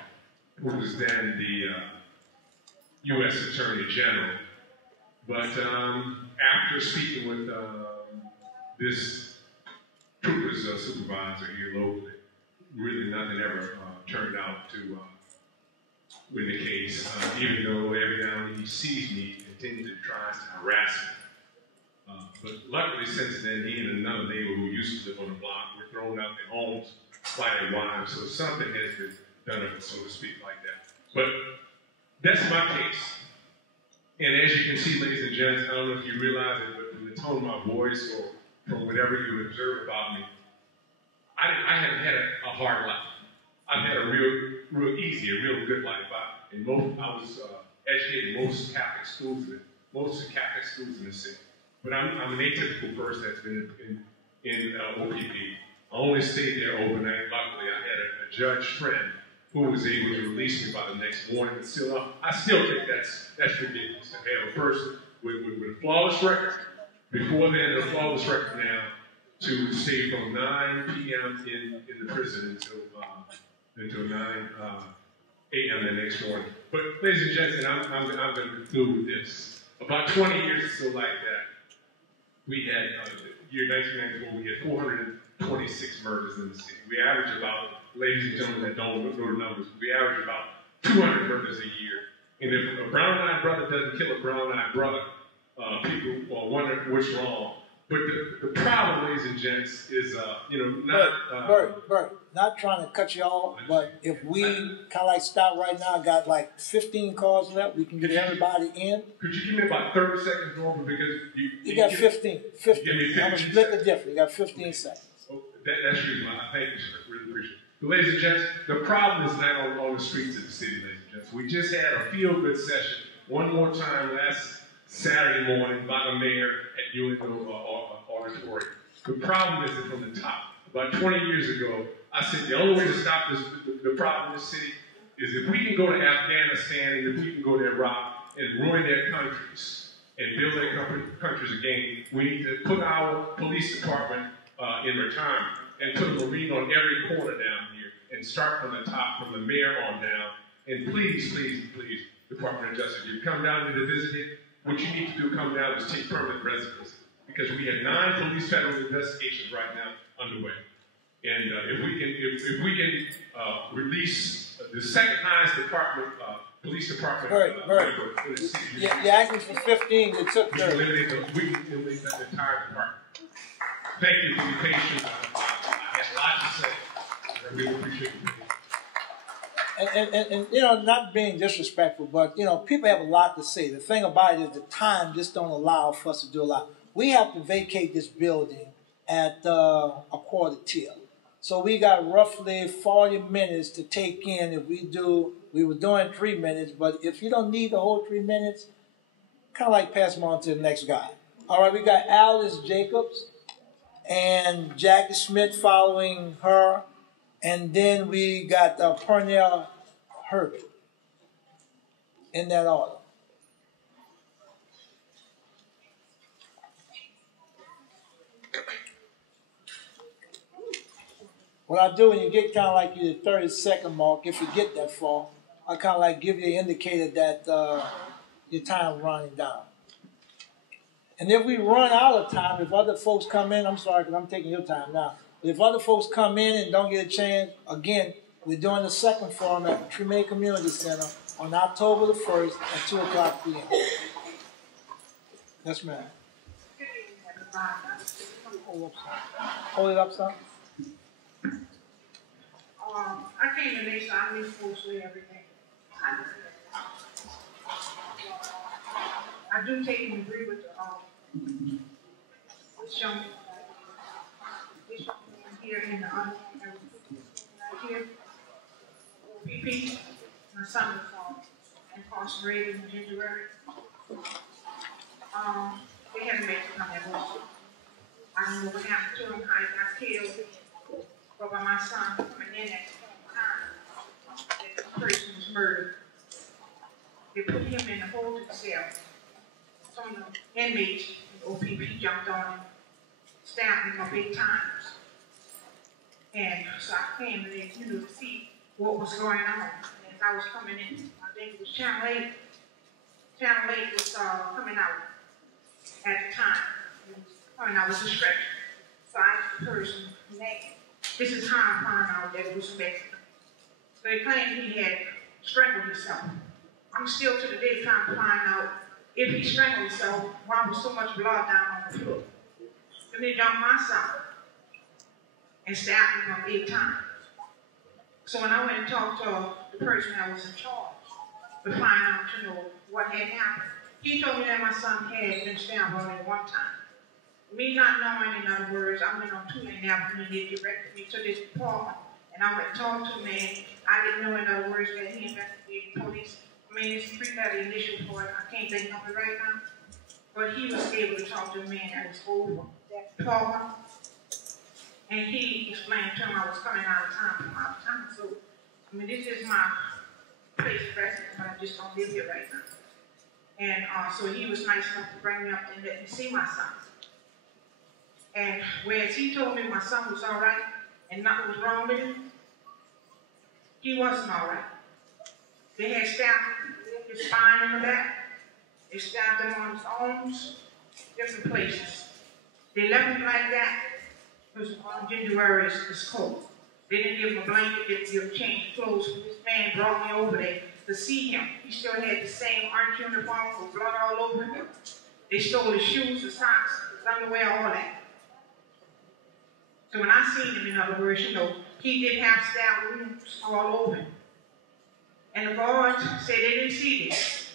who was then the U.S. Attorney General. But after speaking with this trooper's supervisor here locally, really nothing ever turned out to win the case, even though every now and then he sees me, he continues to try to harass me. But luckily, since then, he and another neighbor who used to live on the block were thrown out their homes by their wives, so something has been done of it, so to speak, like that. But that's my case. And as you can see, ladies and gents, I don't know if you realize it, but from the tone of my voice or from whatever you observe about me, I haven't had a hard life. I've had a real easy, a real good life. I was educated in most Catholic schools in the city. But I'm an atypical person that's been in OPP. I only stayed there overnight. Luckily, I had a judge friend who was able to release me by the next morning. But I still think that's ridiculous to have a person with a flawless record before then and a flawless record now to stay from 9 p.m. in the prison until 9 a.m. the next morning. But ladies and gents, and I'm going to conclude with this. About 20 years or so like that, we had, year 1994, we had 426 murders in the city. We average about, ladies and gentlemen that don't know the numbers, we average about 200 murders a year. And if a brown-eyed brother doesn't kill a brown-eyed brother, people wonder what's wrong. But the problem, ladies and gents, is, Bert, not trying to cut you off, but if we kind of like stop right now, got like 15 cars left, we can get everybody in. Could you give me about 30 seconds, Norman, because you got 15. 15. Give me 15 I'm going to split the difference. You got 15 seconds. Oh, that's really fine. Thank you, sir. Really appreciate it. But ladies and gents, the problem is not on the streets of the city, ladies and gents. We just had a feel-good session one more time last Saturday morning by the mayor at UNO Auditorium. The problem is that from the top. About 20 years ago, I said the only way to stop the problem in this city is if we can go to Afghanistan and if we can go to Iraq and ruin their countries and build their countries again, we need to put our police department in retirement and put a Marine on every corner down here and start from the top, from the mayor on down. And please, please, please, Department of Justice, if you come down to visit it, what you need to do, come down, is take permanent residency. Because we have 9 police federal investigations right now underway. And if we can release the second highest department, police department member in the city. You're asking for 15, it took 30. We can eliminate that entire department. Thank you for your patience. I had a lot to say. I really appreciate it. And you know, not being disrespectful, but you know, people have a lot to say. The thing about it is the time just don't allow for us to do a lot. We have to vacate this building at a quarter till. So we got roughly 40 minutes to take in. If we were doing 3 minutes, but if you don't need the whole 3 minutes, kind of like pass them on to the next guy. All right, we got Alice Jacobs and Jackie Smith following her. And then we got Pernell Herbert in that order. What I do when you get kind of like the 30-second mark, if you get that far, I kind of like give you an indicator that your time running down. And if we run out of time, if other folks come in, I'm sorry because I'm taking your time now. But if other folks come in and don't get a chance, again, we're doing the second forum at the Tremay Community Center on October the 1st at 2 o'clock p.m. Yes, ma'am. Hold it up, son. I came to make sure I knew mostly everything. I do take and agree with the Bishop here in the here. OPP, my son was incarcerated in January. They haven't made it come at all. I don't know what happened to him, how he got killed. But by my son coming in at the time that the person was murdered, they put him in a holding cell. Some of the inmates in OPP jumped on him, stabbed him 8 times. And so I came to see what was going on. And as I was coming in, I think it was Channel 8. Channel 8 was coming out at the time. It was coming out with a stretcher. So I asked the person, this is how I found out that it was Mexican. So he claimed he had strangled himself. I'm still to the day trying to find out if he strangled himself, why was so much blood down on the floor. Then they jumped my son and stabbed him 8 times. So when I went and talked to the person that was in charge to find out, what had happened, he told me that my son had been stabbed only 1 time. Me not knowing, in other words, I went on Tuesday afternoon, they directed me to this department, and I went and talked to him, and I didn't know, in other words, that he investigated police. I mean, it's 3-letter initial for it, I can't think of it right now, but he was able to talk to a man that was over that department, and he explained to him I was coming out of town from out of town, so, I mean, this is my place of residence, but I just don't live here right now. And so he was nice enough to bring me up and let me see my son. And whereas he told me my son was all right and nothing was wrong with him, he wasn't all right. They had stabbed his spine in the back. They stabbed him on his arms, different places. They left him like that because on January is cold. They didn't give him a blanket, they didn't give him change of clothes. This man brought me over there to see him. He still had the same orange uniform with blood all over him. They stole his shoes, his socks, his underwear, all that. So when I seen him, in other words, he did have stab wounds all over him. And the guards said they didn't see this.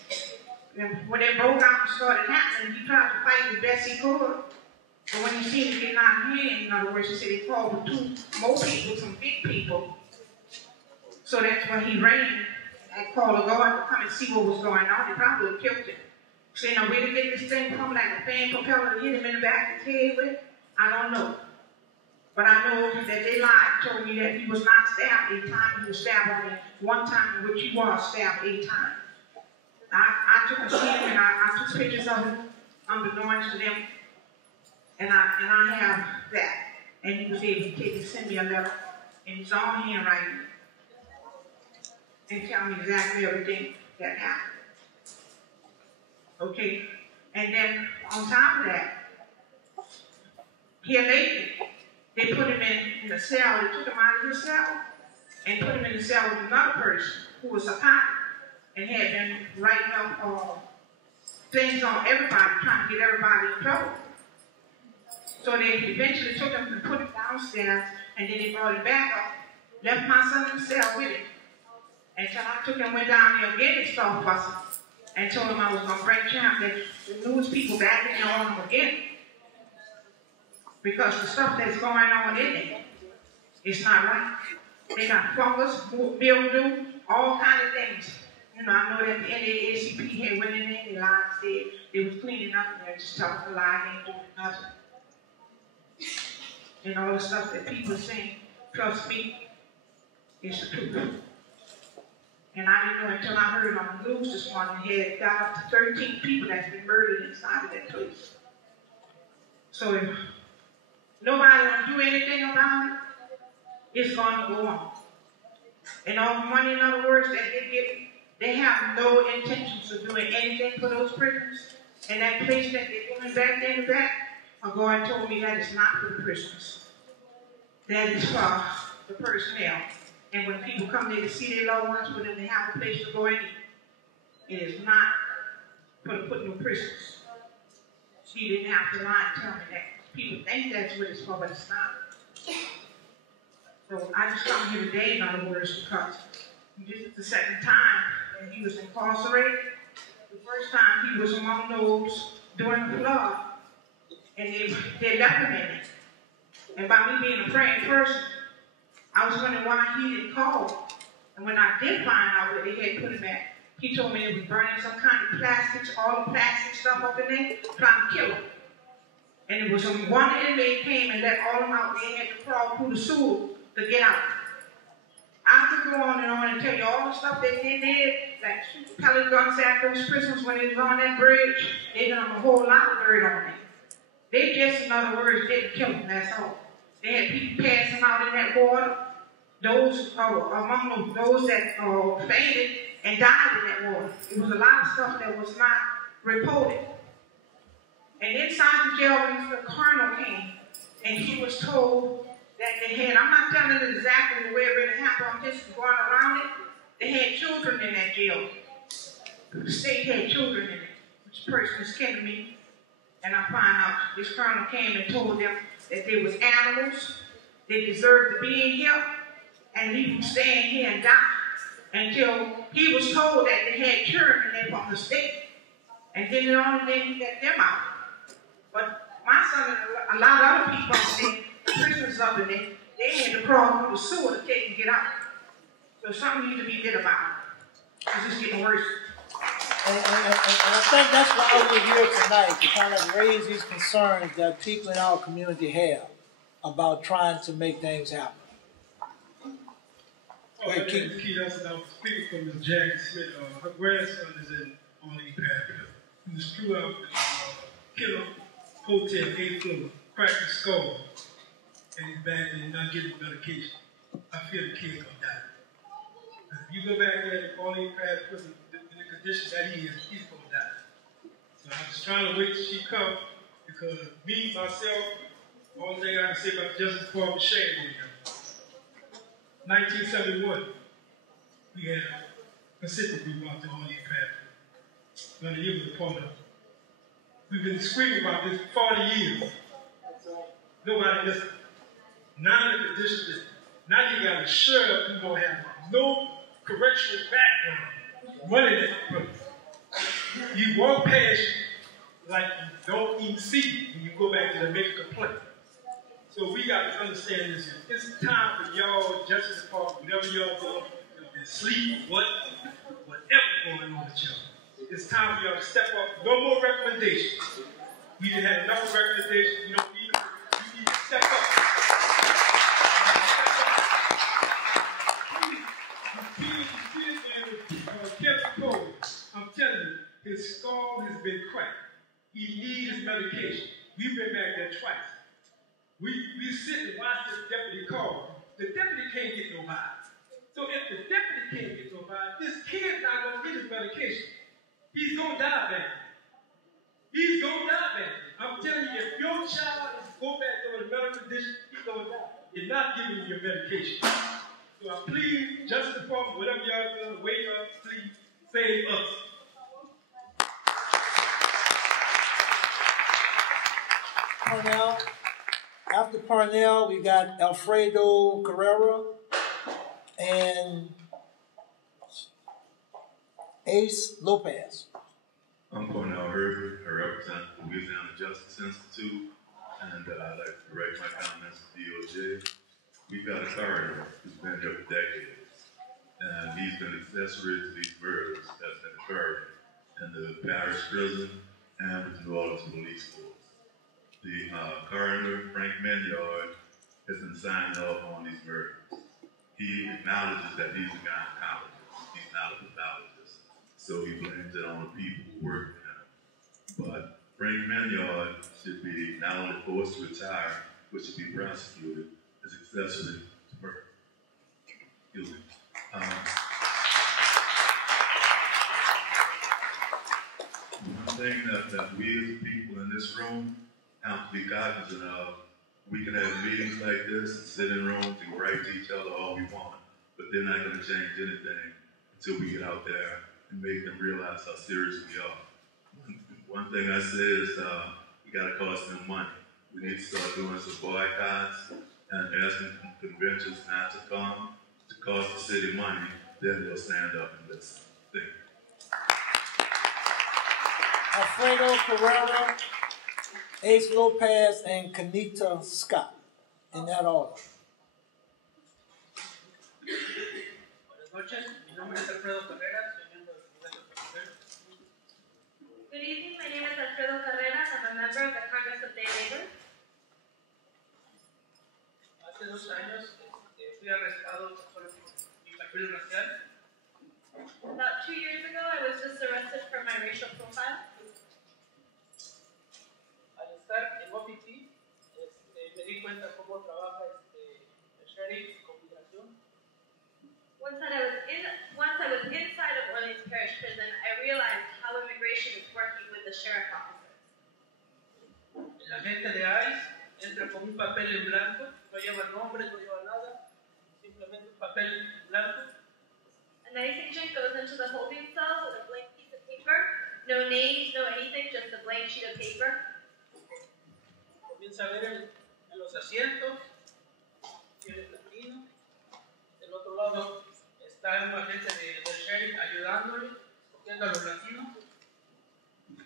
And when they broke out and started happening, he tried to fight as best he could. But when he seen him getting out of hand, in other words, he said they called for 2 more people, some big people. So that's when he ran and called a guard to come and see what was going on. They probably would have killed him. Saying, now where to get this thing from, like a fan propeller to hit him in the back of his head with? I don't know. But I know that they lied, told me that he was not stabbed 8 times. He was stabbed only 1 time, in which he was stabbed 8 times. I took a sheet and I took pictures of him, unbeknownst to them, and I have that. And he was able to send me a letter in his own handwriting and tell me exactly everything that happened. Okay, and then on top of that, here lately, they put him in a cell. They took him out of his cell and put him in a cell with another person who was a pilot and had been writing up things on everybody, trying to get everybody in trouble. So they eventually took him and put him downstairs, and then they brought him back up, left my son in the cell with him. Until I took him and went down there again and started fussing and told him I was going to bring the news people back in there on him again. Because the stuff that's going on in there, it's not right. They got fungus, mildew, all kind of things. You know, I know that the NAACP had went in there and they lied and said they was cleaning up and they're just telling a lie, they ain't doing nothing. And all the stuff that people are saying, trust me, it's the truth. And I didn't know until I heard on the news this morning, they had got up to 13 people that's been murdered inside of that place. So if nobody want to do anything about it, it's going to go on. And all the money, in other words, that they get, they have no intentions of doing anything for those prisoners. And that place that they're doing back there in the back, God told me that is not for the prisoners. That is for the personnel. And when people come there to see their loved ones, for them to have a place to go and eat. It is not for the put no prisoners. She didn't have to lie and tell me that. People think that's what it's for, but it's not. So I just come here today, in other words, because this is the second time that he was incarcerated. The first time he was among those during the flood, and they left him in it. And by me being a praying person, I was wondering why he didn't call. And when I did find out where they had put him at, he told me it was burning some kind of plastics, all the plastic stuff up in there, trying to kill him. And it was one inmate came and let all of them out. They had to crawl through the sewer to get out. I could go on and tell you all the stuff they did, like shoot pellet guns at those prisoners when they was on that bridge. They done a whole lot of dirt on them. They just, in other words, didn't kill them, that's all. They had people passing out in that water. Those among those that fainted and died in that water. It was a lot of stuff that was not reported. And inside the jail, when the colonel came, and he was told that they had, I'm not telling it exactly the way it really happened, I'm just going around it. They had children in that jail. The state had children in it, which person is kin to me. And I find out this colonel came and told them that they was animals, they deserved to be in here, and he would stay in here and die until he was told that they had children in there from the state. And then the only thing he let them out. But my son and a lot of other people up there, prisoners up in there, they had to crawl through the sewer to take and get out. So something needs to be did about it. It's just getting worse. And I think that's why we're here tonight, to kind of raise these concerns that people in our community have about trying to make things happen. My name is Keith Elson. I'm speaking from Ms. Jackie Smith. Her grandson is in Orleans Parish. He was threw out the Killer Hotel, 8th floor, cracked his skull, and he's back and not getting medication. I feel the kid gonna die. If you go back there to Orleans Parish prison, in the condition that he is, he's gonna die. So I'm just trying to wait till she comes, because me, myself, all thing I can say about Justice Paul was shame on him. 1971, we had a Pacific group out there on the path. None of you was a part of it. We've been screaming about this for 40 years. Nobody listened. Now the condition is, now you got a sheriff who don't have no correctional background running that place. You walk past like you don't even see when you go back to the make a complaint. So we got to understand this. It's time for y'all, Justice Department, whatever y'all doing, sleep, whatever going on with y'all. It's time for y'all to step up. No more recommendations. We done had enough recommendations. You don't need them. You need to step up. I'm telling you, his his medication. We've been back there twice. We sit and watch this deputy call. The deputy can't get nobody. So if the deputy can't get nobody, this kid's not going to get his medication. He's going to die back there. He's going to die back there. I'm telling you, if your child is going back to a medical condition, he's going to die. You're not giving him your medication. So I plead, Justice Department, whatever y'all doing, wake up, please, save us. Parnell. After Parnell, we got Alfredo Carrera and Ace Lopez. I'm Cornell Herbert. I represent the Louisiana Justice Institute, and I'd like to direct my comments to DOJ. We've got a coroner who's been here for decades, and he's been accessory to these murders that's been occurring in the Parish prison and with the New Orleans police force. The coroner, Frank Minyard, has been signing off on these murders. He acknowledges that he's a gynecologist. He's not a pathologist. So he blames it on the people who work for him. But Frank Minyard should be not only forced to retire, but should be prosecuted as accessory to murder. Excuse me. One thing that we as people in this room have to be cognizant of, we can have meetings like this and sit in rooms and write to each other all we want, but they're not going to change anything until we get out there and make them realize how serious we are. One thing I say is we got to cost them money. We need to start doing some boycotts and asking conventions not to come to cost the city money. Then they'll stand up and listen. Thank you. Alfredo Carrera, Ace Lopez, and Kanita Scott, in that order. Buenas noches, mi nombre es Alfredo Carrera, soy miembro del Congreso Petrolero. Good evening, my name is Alfredo Carrera. I'm a member of the Congress of Day Labor. Hace 2 años fui arrestado por mi perfil racial. About 2 years ago, I was just arrested for my racial profile. Al estar en OPT, me di cuenta cómo trabaja el sheriff con migración. Once I was inside of Orleans Parish Prison, I realized how immigration is working with the sheriff officers. El agente de ICE entra con un papel en blanco, no lleva nombre, no lleva nada, simplemente un papel blanco. And the ICE agent goes into the holding cell with a blank piece of paper, no names, no anything, just a blank sheet of paper. Comienza a ver en los asientos, si eres latino. Del otro lado está un agente del sheriff ayudándole, cogiendo a los latinos.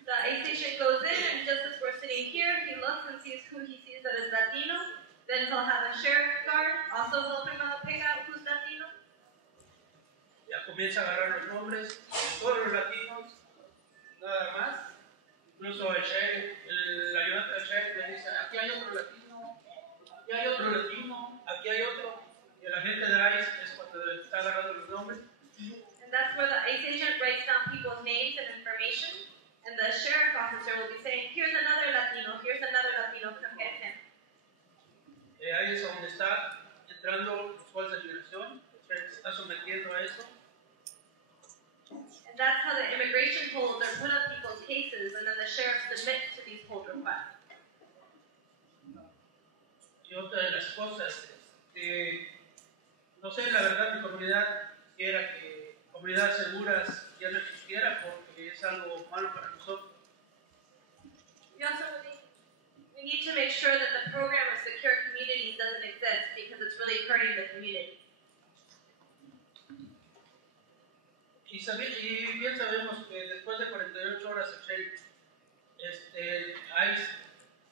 The ICE agent goes in, and just as we're sitting here, he looks and sees who he sees that is Latino. Then he'll have a sheriff guard also help him out pick out who's Latino. Ya comienza a agarrar los nombres de todos los latinos, nada más. Incluso el sheriff, el ayudante del sheriff le dice, aquí hay otro latino, aquí hay otro latino, aquí hay otro. Y el agente de ICE es cuando está agarrando los nombres. And that's where the ICE agent writes down people's names and information. And the sheriff officer will be saying, here's another Latino, come get him. Ahí es donde está entrando los fuerzas de migración, el sheriff se está sometiendo a eso. And that's how the immigration holds are put on people's cases, and then the sheriff submits to these hold requests. Y otra de las cosas, no sé, la verdad, mi comunidad quisiera que comunidades seguras ya no existiera porque es algo malo para nosotros. We need to make sure that the program of secure communities doesn't exist because it's really hurting the community. Y bien sabemos que después de 48 horas el sheriff, ICE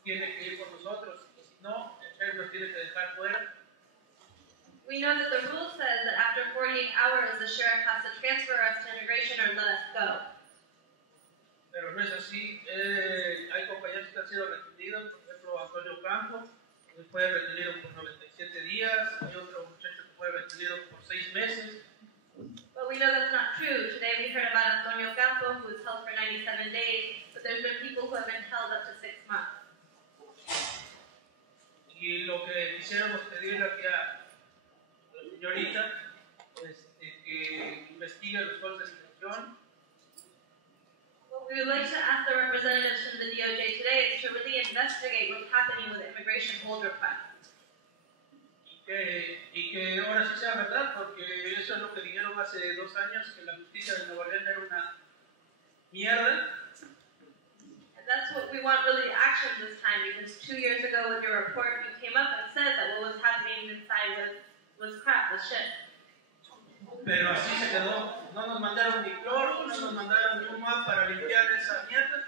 tiene que ir por nosotros, y si no, el sheriff nos tiene que dejar fuera. We know that the rule says that after 48 hours, the sheriff has to transfer us to immigration or let us go. Pero no es así. Hay compañeros que han sido retenidos, por ejemplo, Antonio Campos, que fue retenido por 97 días, hay otro muchacho que fue retenido por 6 meses. But we know that's not true. Today we heard about Antonio Campos, who was held for 97 days, but there's been people who have been held up to 6 quisiéramos pedirle aquí a la señorita que investigue los falsos de intención. What we would like to ask the representatives from the DOJ today is to really investigate what's happening with immigration hold requests. Y que ahora sí sea verdad, porque eso es lo que dijeron hace 2 años, que la justicia de Nuevo León era una mierda. And that's what we want really action this time, because 2 years ago with your report, you came up and said that what was happening inside was crap, was shit. Pero así se quedó. No nos mandaron ni cloro, no nos mandaron ni un mapa para limpiar esa mierda.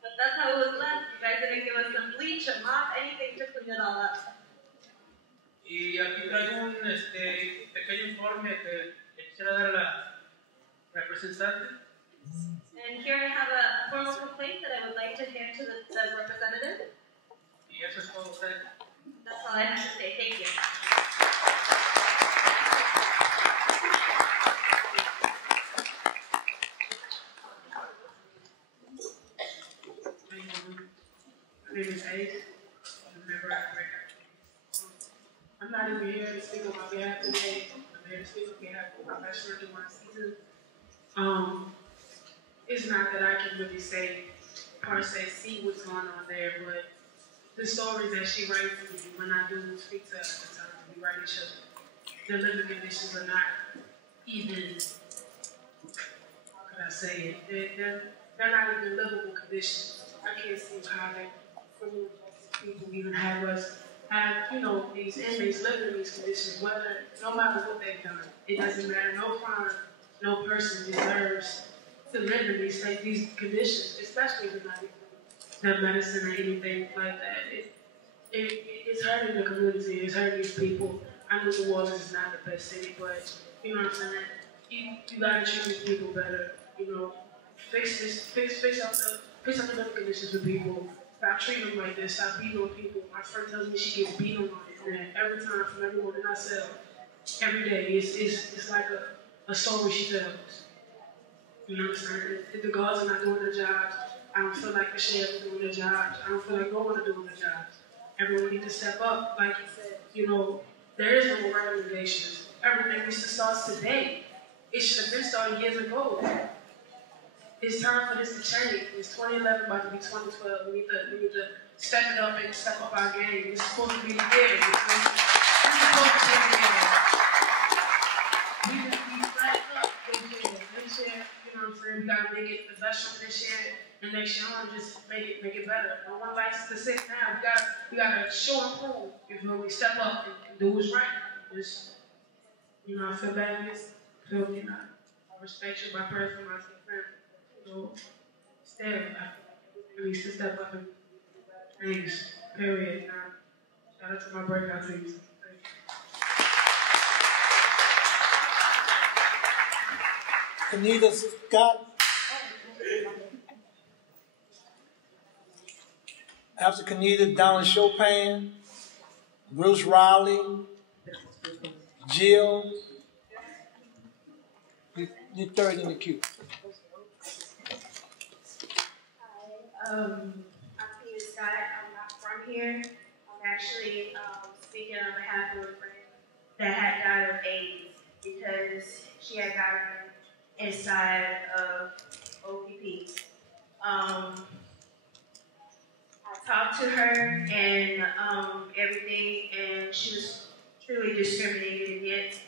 But that's how it was left. You guys didn't give us some bleach, a mop, anything to clean it all up. Y aquí traigo un pequeño informe que quisiera dar a la representante. And here I have a formal complaint that I would like to hand to the representative. Y eso es todo. That's all I have to say. Thank you. My name is Ace. I'm not even here to speak on my behalf today. I'm here to speak on behalf of my best friend in my season. It's not that I can really say, per se, see what's going on there, but the stories that she writes to me when I do speak to her at the time, we write each other. The living conditions are not even, how could I say it? They're not even livable conditions. I can't see how they, people even have us have, these inmates living in these conditions, whether, no matter what they've done. It doesn't matter. No crime, no person deserves to live in these conditions, especially if they're not have medicine or anything like that. It's hurting the community. It's hurting these people. I know New Orleans is not the best city, but you know what I'm saying? You gotta treat these people better. Fix up the living conditions for people. Stop treating them like this. Stop beating on people. My friend tells me she gets beaten on it, and every time from everyone in our cell, every day it's like a story she tells. You know what I'm saying? If the guards are not doing their jobs, I don't feel like the sheriff is doing their jobs. I don't feel like no one is doing their jobs. Everyone needs to step up, like you said. There is no more recommendations. Everything needs to start today. It should have been started years ago. It's time for this to change. It's 2011, about to be 2012. We need to step it up and step up our game. It's supposed to be the year. It's supposed to be the year. We just need to flash up this year. This year, you know what I'm saying? We gotta make it the best from this year, and next year on, just make it better. No one likes to sit down. We gotta show and prove. If we step up and do what's right. Just, I feel bad. I respect you, my person, my friend. Still, I need to step up and things, period. Shout out to my breakout teams. Anita Scott. After Kanita, Donna Chopin, Bruce Riley, Jill. You're third in the queue. I'm Peter Scott. I'm not from here. I'm actually speaking on behalf of a friend that had died of AIDS because she had gotten inside of OPP. I talked to her and everything, and she was truly discriminated against.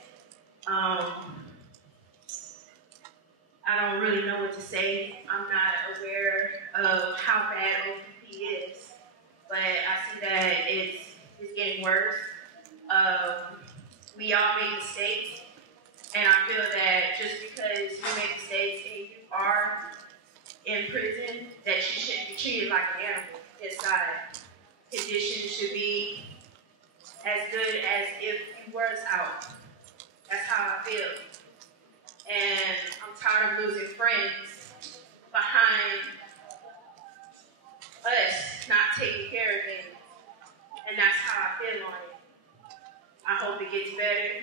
I don't really know what to say. I'm not aware of how bad OPP is, but I see that it's getting worse. We all make mistakes, and I feel that just because you make mistakes and you are in prison, that you shouldn't be treated like an animal inside. Conditions should be as good as if you were out. That's how I feel. And I'm tired of losing friends behind us not taking care of them. And that's how I feel on it. I hope it gets better.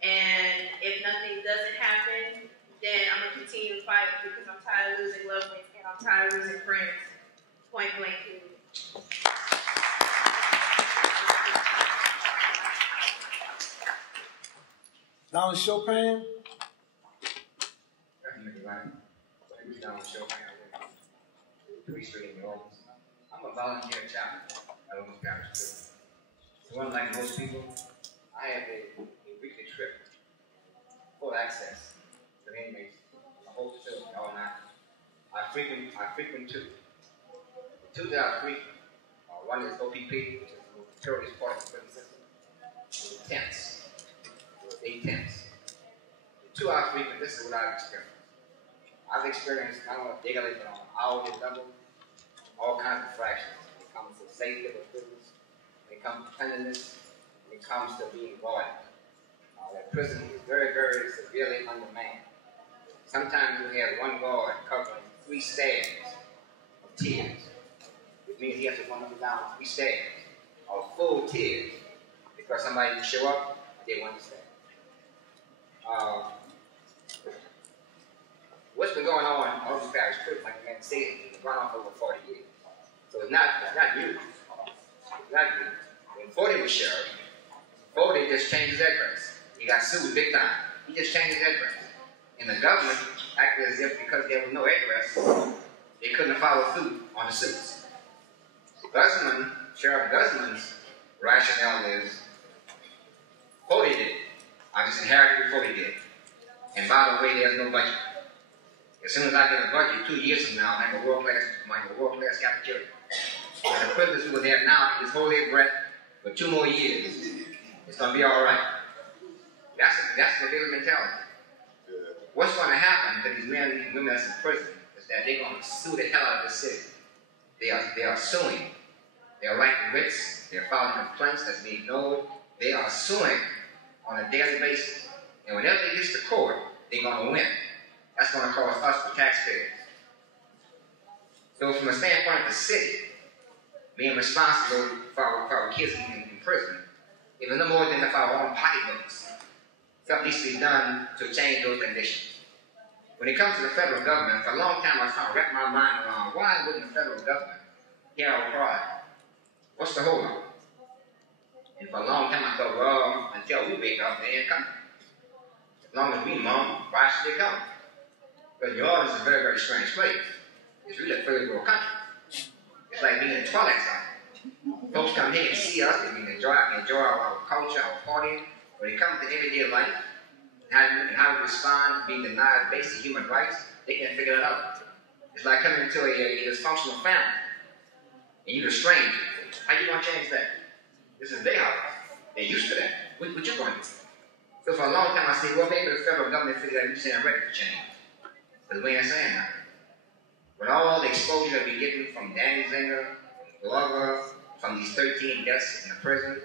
And if nothing doesn't happen, then I'm going to continue to fight because I'm tired of losing loved ones and I'm tired of losing friends. Point blank. Donald Chopin. I'm a volunteer chaplain at Orange Parish. So unlike most people, I have a weekly trip, full access to the inmates, the whole facility all night. I frequent two. The two that I frequent, one is OPP, which is the terrorist part of the prison system, with tents, with 8 tents. The two I frequent, this is what I've experienced. I've experienced not only daily, but on an hourly level, all kinds of fractions. When it comes to safety of the prisoners, when it comes to cleanliness, when it comes to being guarded. That prison is very, very severely undermanned. Sometimes you have one guard covering 3 stairs of tiers, which means he has to run up and down 3 stairs of full tiers because somebody will show up, they want to stay. What's been going on in Orange Parish Prison, like the man said, it's gone on for over 40 years. So it's not new. It's not new. When 40 was sheriff, 40 just changed his address. He got sued big time. He just changed his address. And the government acted as if because there was no address, they couldn't follow through on the suits. Guzman, Sheriff Guzman's rationale is, 40 did. I just inherited what 40 did. And by the way, there's no budget. As soon as I get a budget, 2 years from now, I make a world-class cafeteria. And the prisoners who are there now can just hold their breath for 2 more years. It's going to be all right. That's the daily mentality. What's going to happen to these men and women that's in prison is that they're going to sue the hell out of the city. They are suing. They're writing writs. They're filing complaints that's being ignored. They are suing on a daily basis. And whenever they get to court, they're going to win. That's going to cost us, the taxpayers. So from a standpoint of the city, being responsible for our kids in prison, even no more than if our own pocketbooks. Something needs to be done to change those conditions. When it comes to the federal government, for a long time I was trying to wrap my mind around why wouldn't the federal government hear our cry? What's the hold on? And for a long time I thought, well, until we wake up, they ain't coming. As long as we moan, why should they come? Because New Orleans is a very, very strange place. It's really a third world country. It's like being in a twilight zone. Folks come here and see us, and we enjoy our culture, our party. When it comes to everyday life, and how we respond to being denied basic human rights, they can't figure that out. It's like coming into a dysfunctional family, and you're a stranger. How you going to change that? This is their house. They're used to that. What you going to do? So for a long time I said, well, maybe the federal government figured out we're saying ready for change. But we ain't saying that. With all the exposure that we're getting from Danny Zinger, Glover, from these 13 deaths in the prison,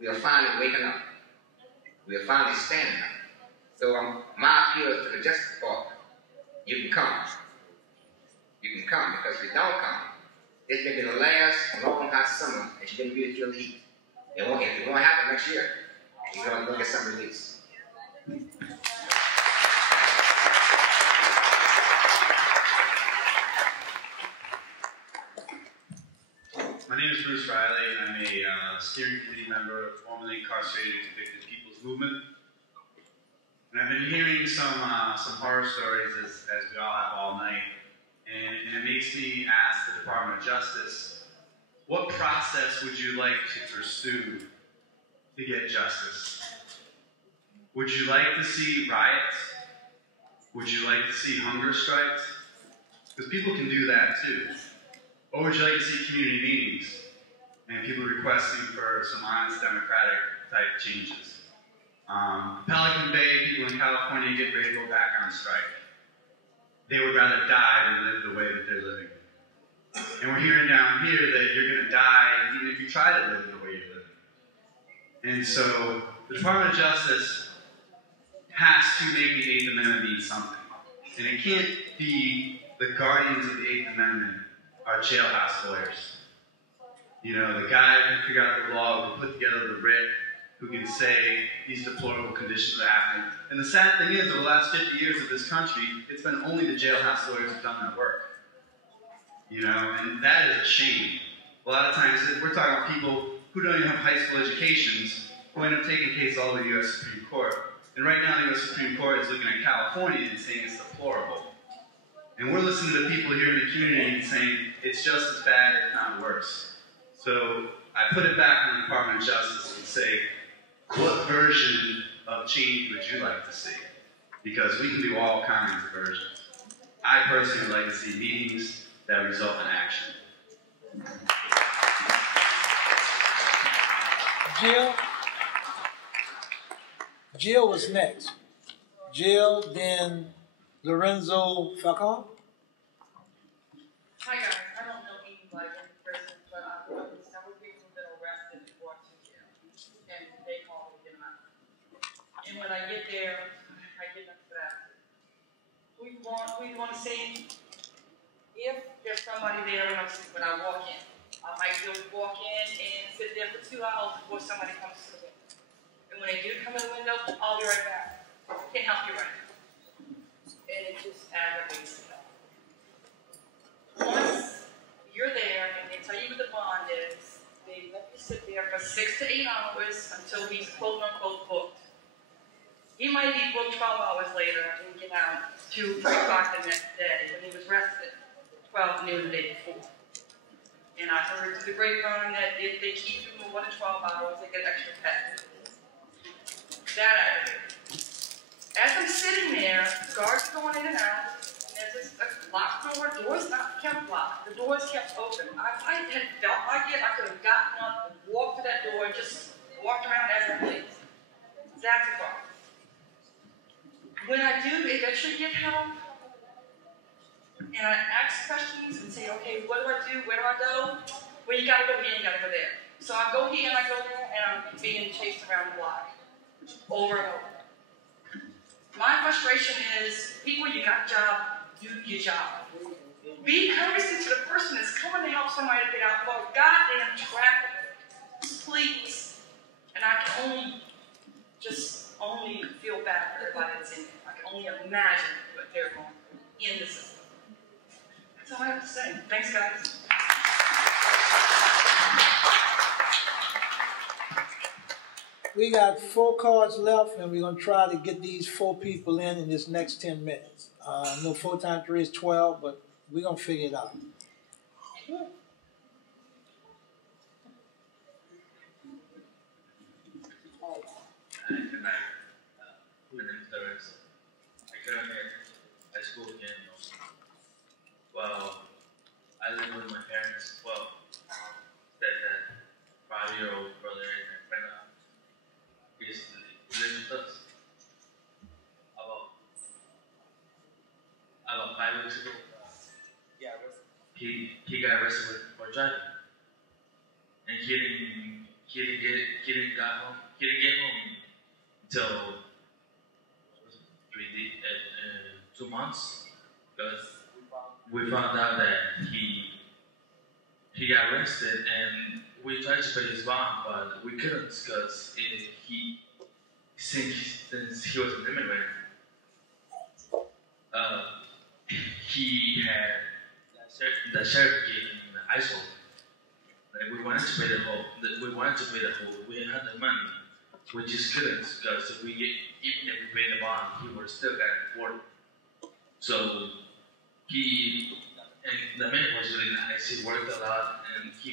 we are finally waking up. We are finally standing up. So my appeal is to the Justice Department. You can come. You can come, because if you don't come, this may be the last long hot summer that you didn't really feel the heat. It won't happen next year. You're going to get some release. My name is Bruce Riley. I'm a steering committee member of formerly incarcerated convicted people's movement. And I've been hearing some horror stories as we all have all night. And it makes me ask the Department of Justice, what process would you like to pursue to get justice? Would you like to see riots? Would you like to see hunger strikes? Because people can do that too. Or would you like to see community meetings and people requesting for some honest democratic type changes? Pelican Bay, people in California get ready to go back on strike. They would rather die than live the way that they're living. And we're hearing down here that you're going to die even if you try to live the way you're living. And so the Department of Justice has to make the Eighth Amendment mean something. And it can't be the guardians of the Eighth Amendment are jailhouse lawyers. You know, the guy who figured out the law, who put together the writ, who can say these deplorable conditions are happening. And the sad thing is, over the last 50 years of this country, it's been only the jailhouse lawyers who've done that work. You know, and that is a shame. A lot of times, we're talking about people who don't even have high school educations, who end up taking cases all the way to the U.S. Supreme Court. And right now, the U.S. Supreme Court is looking at California and saying it's deplorable. And we're listening to the people here in the community and saying it's just as bad, if not worse. So I put it back on the Department of Justice and say, what version of change would you like to see? Because we can do all kinds of versions. I personally would like to see meetings that result in action. Jill was next. Jill, then Lorenzo Falcon. Hi guys, I don't know anybody in prison, but I've known several people who've been arrested and brought to jail, and they call me to get them out. And when I get there, I get them fast. We want to say, if there's somebody there when I walk in, I might just walk in and sit there for 2 hours before somebody comes to the window. And when they do come in the window, I'll be right back. Can't help you right now. And it just aggravates me. Once you're there and they tell you what the bond is, they let you sit there for 6 to 8 hours until he's quote unquote booked. He might be booked 12 hours later and get out 2, 3 o'clock the next day when he was rested 12 noon the day before. And I heard through the grapevine that if they keep you more than 12 hours, they get extra pay. That aggravated. As I'm sitting there, guards going in and out, and there's this locked door, doors not kept locked, the doors kept open. I had felt like it, I could have gotten up and walked to that door and just walked around as I pleased. That's a problem. When I do eventually get help, and I ask questions and say, okay, what do I do? Where do I go? Well, you gotta go here, you gotta go there. So I go here and I go there, and I'm being chased around the block over and over. My frustration is, people, you got a job, do your job. Be courteous to the person that's coming to help somebody to get out for goddamn traffic. Please. And I can only feel bad for everybody that's in there. I can only imagine what they're going through in the system. That's all I have to say. Thanks, guys. We got 4 cards left, and we're going to try to get these 4 people in this next 10 minutes. No 4 times 3 is 12, but we're going to figure it out. Good night. My name is Lorenzo. I graduated high school in well, I live with my parents. Well, that 5-year-old brother and my friend lives with us. About 5 weeks ago, he got arrested for driving, and he didn't get home until 2 months, because we found out that he got arrested, and we tried to pay his bond, but we couldn't because since he was an immigrant, he had the sheriff gave him the ISO. Like we wanted to pay the whole. We had the money. We just couldn't because even if we paid the bond, he would still got afford it. So and the man was really nice. He worked a lot and he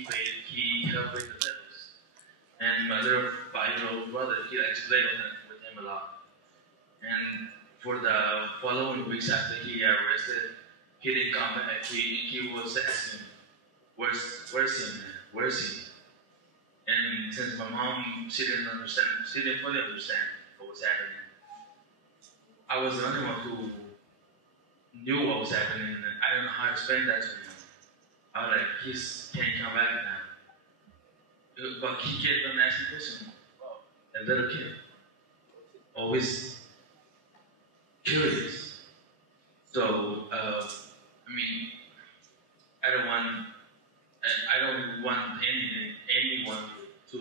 helped pay the bills. And my little 5-year-old brother, he explained with him a lot. And for the following weeks after he got arrested, he didn't come back. He was asking, where's he, man? Where's he? And since my mom, she didn't fully understand what was happening. I was the only one who knew what was happening, and I don't know how to explain that to him. I was like, he can't come back now. But he kept on asking questions. A little kid. Always curious. So, I don't want anyone to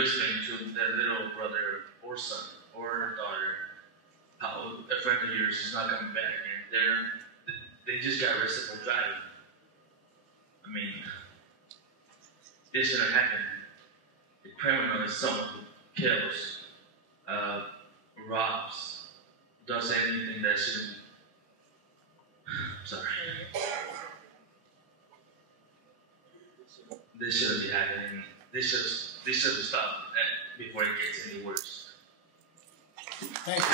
explain to their little brother or son or daughter how a friend of yours is not coming back and they just got arrested for driving. This shouldn't happen. The criminal is someone who kills robs, does anything that shouldn't be. Sorry. This shouldn't be happening. This should stop before it gets any worse. Thank you.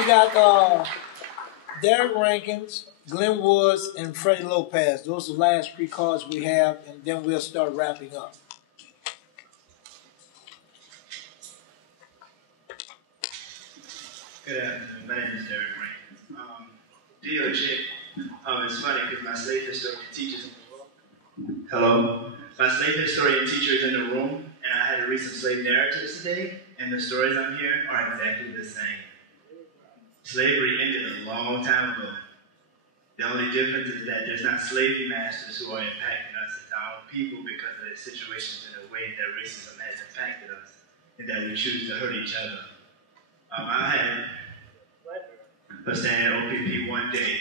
We got Derek Rankins, Glenn Woods, and Freddie Lopez. Those are the last 3 cards we have, and then we'll start wrapping up. Good afternoon. My name is Derek Rankins. DOJ. It's funny because my slave historian teacher is in the room. Hello. My slave historian teacher is in the room, and I had to read some slave narratives today, and the stories I'm hearing are exactly the same. Slavery ended a long time ago. The only difference is that there's not slave masters who are impacting us as our own people because of their situations in a way that racism has impacted us, and that we choose to hurt each other. I had a stand at OPP one day,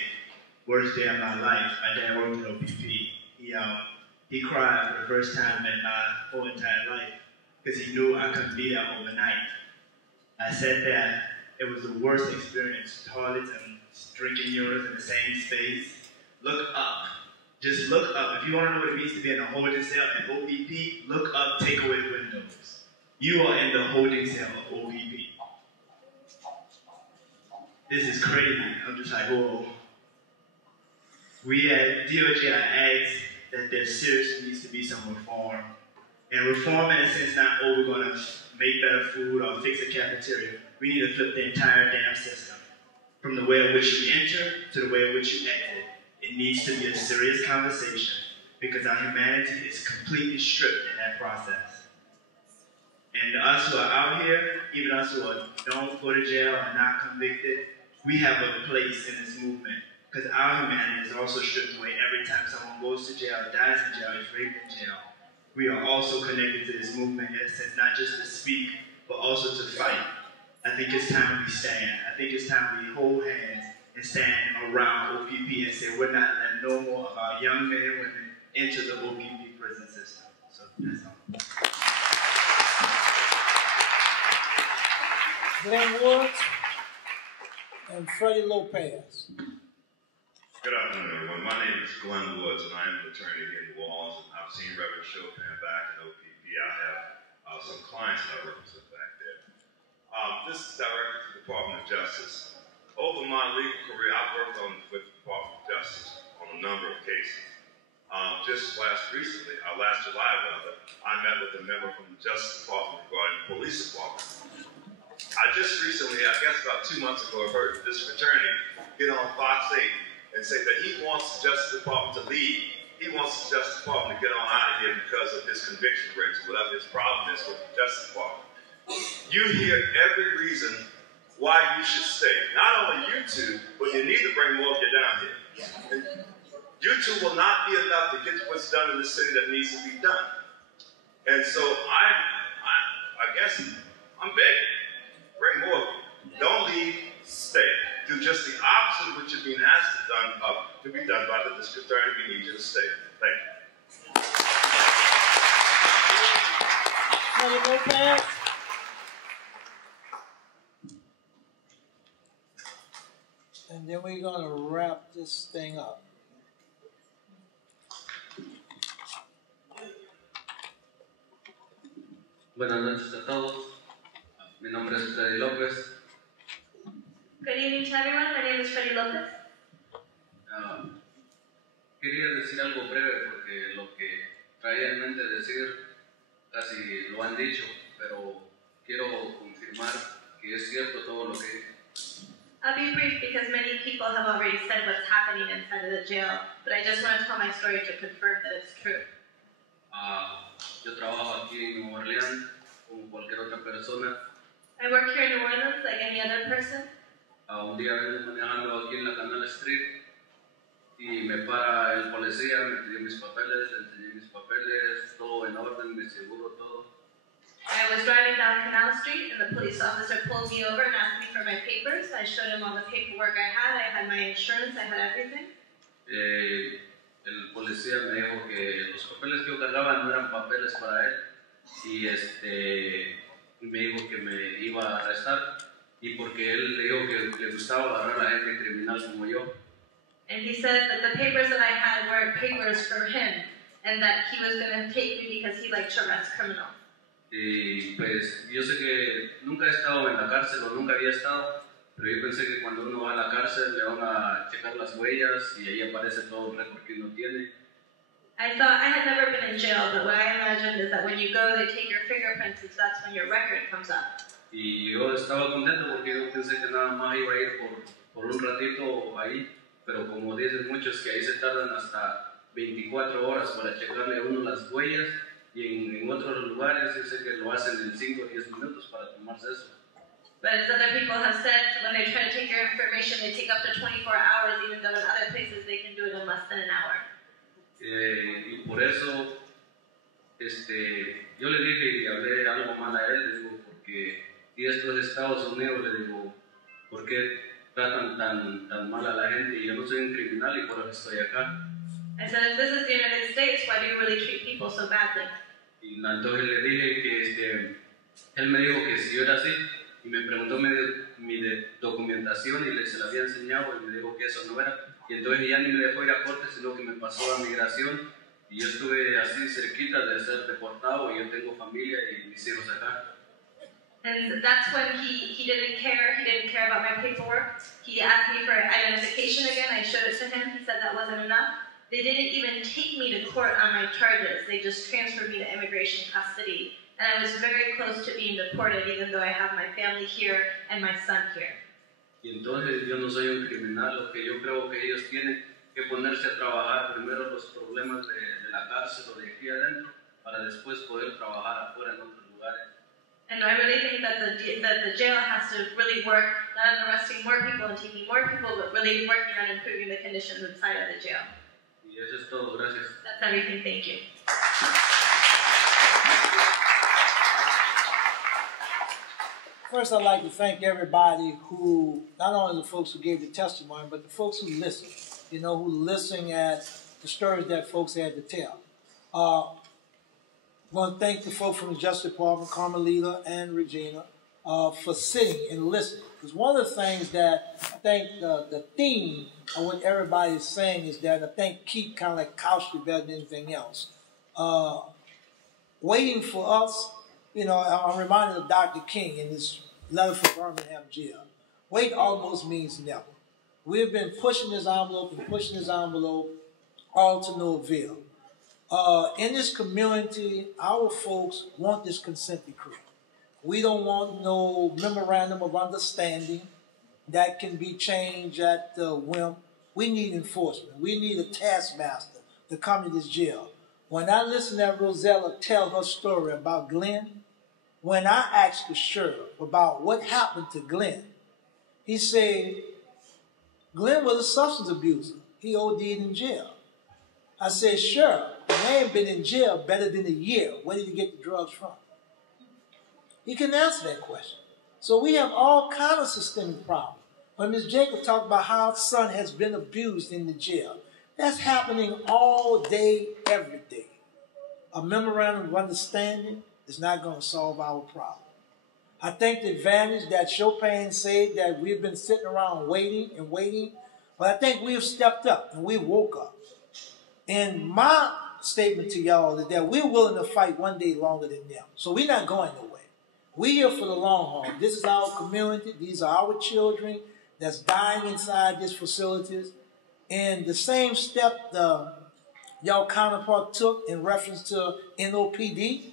worst day of my life. My dad worked at OPP. He cried for the first time in my whole entire life because he knew I couldn't be there overnight. I sat there. It was the worst experience. Toilets and drinking urines in the same space. Look up. Just look up. If you want to know what it means to be in a holding cell at OPP, look up, take away the windows. You are in the holding cell of OPP. This is crazy. I'm just like, whoa. We at DOJ asked that there seriously needs to be some reform. And reform in a sense, not, we're going to make better food or fix a cafeteria. We need to flip the entire damn system. From the way in which you enter to the way in which you exit. It needs to be a serious conversation because our humanity is completely stripped in that process. And us who are out here, even us who don't go to jail or not convicted, we have a place in this movement because our humanity is also stripped away every time someone goes to jail, dies in jail, is raped in jail. We are also connected to this movement in a sense, not just to speak, but also to fight. I think it's time we stand. I think it's time we hold hands and stand around OPP and say we're not letting no more of our young men and women into the OPP prison system. So that's all. Glenn Woods and Freddie Lopez. Good afternoon, everyone. My name is Glenn Woods, and I am an attorney here in New Orleans. And I've seen Reverend Chopin back in OPP. I have some clients that I represent back there. This is directed to the Department of Justice. Over my legal career, I've worked with the Department of Justice on a number of cases. Just last July, I met with a member from the Justice Department regarding the police department. I just recently, I guess about 2 months ago, heard this fraternity get on Fox 8 and say that he wants the Justice Department to leave. He wants the Justice Department to get on out of here because of his conviction rates, whatever his problem is with the Justice Department. You hear every reason why you should stay. Not only you two, but you need to bring more of you down here. And you two will not be enough to get what's done in the city that needs to be done. And so I guess I'm begging. Bring more of you. Don't leave, stay. Do just the opposite of what you're being asked to be done by the district attorney. We need you to stay. Thank you. Freddie Lopez. And then we're going to wrap this thing up. Buenas noches a todos. Mi nombre es Freddy López. Good evening to everyone. My name is Freddie Lopez. Quería decir algo breve porque lo que traía en mente decir casi lo han dicho, pero quiero confirmar que es cierto todo lo que dije. I'll be brief because many people have already said what's happening inside of the jail, but I just want to tell my story to confirm that it's true. Yo trabajo aquí en Nueva Orleans como cualquier otra persona. I work here in New Orleans like any other person. Un día vengo manejando aquí en la Canal Street y me para el policía, me pidió mis papeles, le enseñé mis papeles, todo en orden, mi seguro, todo. I was driving down Canal Street and the police officer pulled me over and asked me for my papers. I showed him all the paperwork I had my insurance, I had everything. El policía me dijo que los papeles que yo cargaba no eran papeles para él, y me dijo que me iba a arrestar y porque él le dijo que le gustaba agarrar a la gente criminal como yo. And he said that the papers that I had were papers for him and that he was going to take me because he liked to arrest criminals. Y pues yo sé que nunca he estado en la cárcel o nunca había estado, pero yo pensé que cuando uno va a la cárcel le van a checar las huellas y ahí aparece todo el récord que uno tiene. I thought I had never been in jail, but what I imagined is that when you go, they take your fingerprints, and that's when your record comes up. Y yo estaba contento porque yo pensé que nada más iba a ir por un ratito ahí, pero como dicen muchos que ahí se tardan hasta 24 horas para checarle a uno las huellas, y en otros lugares yo sé que lo hacen en 5 o 10 minutos para tomarse eso. But as other people have said, when they try to take your information, they take up to 24 hours, even though in other places they can do it in less than an hour. Y por eso yo le dije y hablé algo mal a él, le digo, porque si esto es Estados Unidos, le digo, ¿por qué tratan tan mal a la gente? Y yo no soy un criminal y por eso estoy acá. I said, if this is the United States, why do you really treat people so badly? Y entonces le dije que él me dijo que si yo era así, y me preguntó mi documentación y se la había enseñado y me dijo que eso no era. Y entonces ya ni me dejó ir a corte, sino que me pasó a migración y yo estuve así cerquita de ser deportado y yo tengo familia y mis hijos acá. And that's when he didn't care. He didn't care about my paperwork. He asked me for identification again. I showed it to him. He said that wasn't enough. They didn't even take me to court on my charges. They just transferred me to immigration custody. And I was very close to being deported, even though I have my family here and my son here. Y entonces yo no soy un criminal, lo que yo creo que ellos tienen que ponerse a trabajar primero los problemas de la cárcel o de aquí adentro, para después poder trabajar afuera en otros lugares. And I really think that the jail has to really work, not on arresting more people and taking more people, but really working on improving the conditions inside of the jail. Y eso es todo, gracias. That's everything, thank you. First, I'd like to thank everybody who, not only the folks who gave the testimony, but the folks who listened, who listened at the stories that folks had to tell. I want to thank the folks from the Justice Department, Carmelita and Regina, for sitting and listening. Because one of the things that I think the theme of what everybody is saying is that I think Keith kind of like couched it better than anything else. Waiting for us, I'm reminded of Dr. King in his letter from Birmingham jail. Wait almost means never. We've been pushing this envelope and pushing this envelope, all to no avail. In this community, our folks want this consent decree. We don't want no memorandum of understanding that can be changed at the whim. We need enforcement. We need a taskmaster to come to this jail. When I listened to Rosella tell her story about Glenn, when I asked the sheriff about what happened to Glenn, he said, Glenn was a substance abuser. He OD'd in jail. I said, Sheriff, the man been in jail better than a year. Where did he get the drugs from? He can answer that question. So we have all kinds of systemic problems. When Ms. Jacob talked about how her son has been abused in the jail, that's happening all day, every day. A memorandum of understanding is not going to solve our problem. I think the advantage that Chopin said that we've been sitting around waiting and waiting, but I think we've stepped up and we woke up. And my statement to y'all is that we're willing to fight one day longer than them. So we're not going nowhere. We're here for the long haul. This is our community. These are our children that's dying inside these facilities. And the same step y'all counterpart took in reference to NOPD,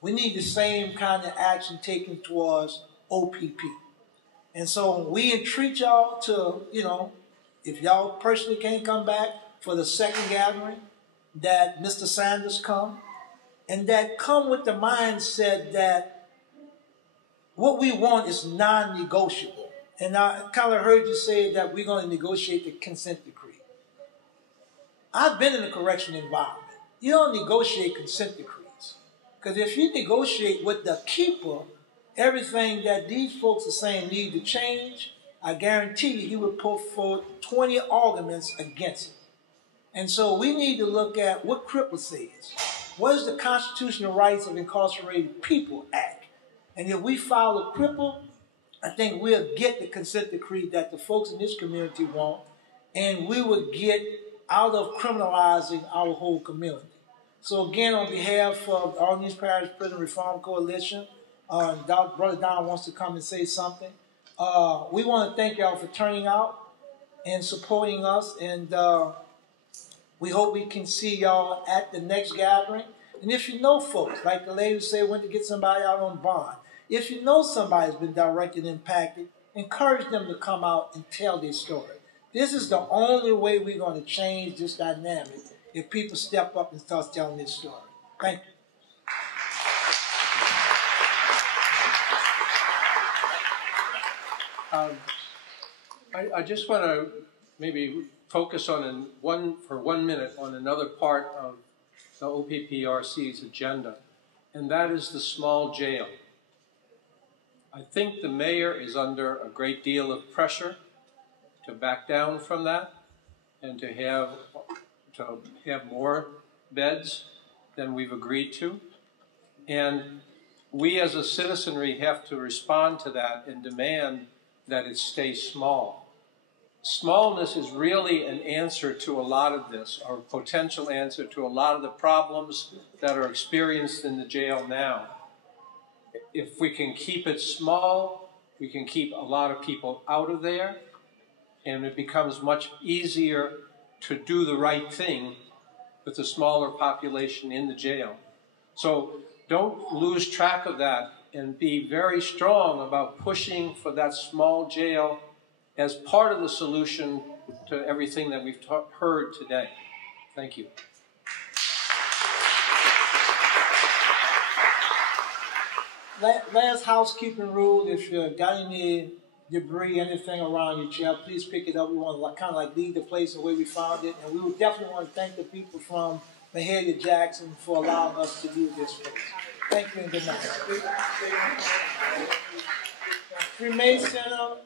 we need the same kind of action taken towards OPP. And so we entreat y'all to, if y'all personally can't come back for the second gathering, that Mr. Sanders come, and that come with the mindset that what we want is non-negotiable. And I kind of heard you say that we're going to negotiate the consent decree. I've been in a correction environment. You don't negotiate consent decrees. Because if you negotiate with the keeper, everything that these folks are saying need to change, I guarantee you he would put forth 20 arguments against it. And so we need to look at what Cripple says. what is the Constitutional Rights of Incarcerated People Act? And if we file a cripple, I think we'll get the consent decree that the folks in this community want, and we will get out of criminalizing our whole community. So again, on behalf of All News Parish Prison Reform Coalition, Brother Don wants to come and say something. We want to thank y'all for turning out and supporting us, and we hope we can see y'all at the next gathering. And if you know folks, like the lady who said went to get somebody out on bond, if you know somebody's been directly impacted, encourage them to come out and tell their story. This is the only way we're going to change this dynamic, if people step up and start telling their story. Thank you. I just want to maybe focus on for 1 minute on another part of the OPPRC's agenda, and that is the small jail. I think the mayor is under a great deal of pressure to back down from that and to have more beds than we've agreed to. And we as a citizenry have to respond to that and demand that it stay small. Smallness is really an answer to a lot of this, or a potential answer to a lot of the problems that are experienced in the jail now. If we can keep it small, we can keep a lot of people out of there, and it becomes much easier to do the right thing with a smaller population in the jail. So don't lose track of that, and be very strong about pushing for that small jail as part of the solution to everything that we've heard today. Thank you. Last housekeeping rule: if you got any debris, anything around your chair, please pick it up. We want to kind of like leave the place the way we found it, and we would definitely want to thank the people from Mahalia Jackson for allowing us to use this space. Thank you and good night. Freemason Center.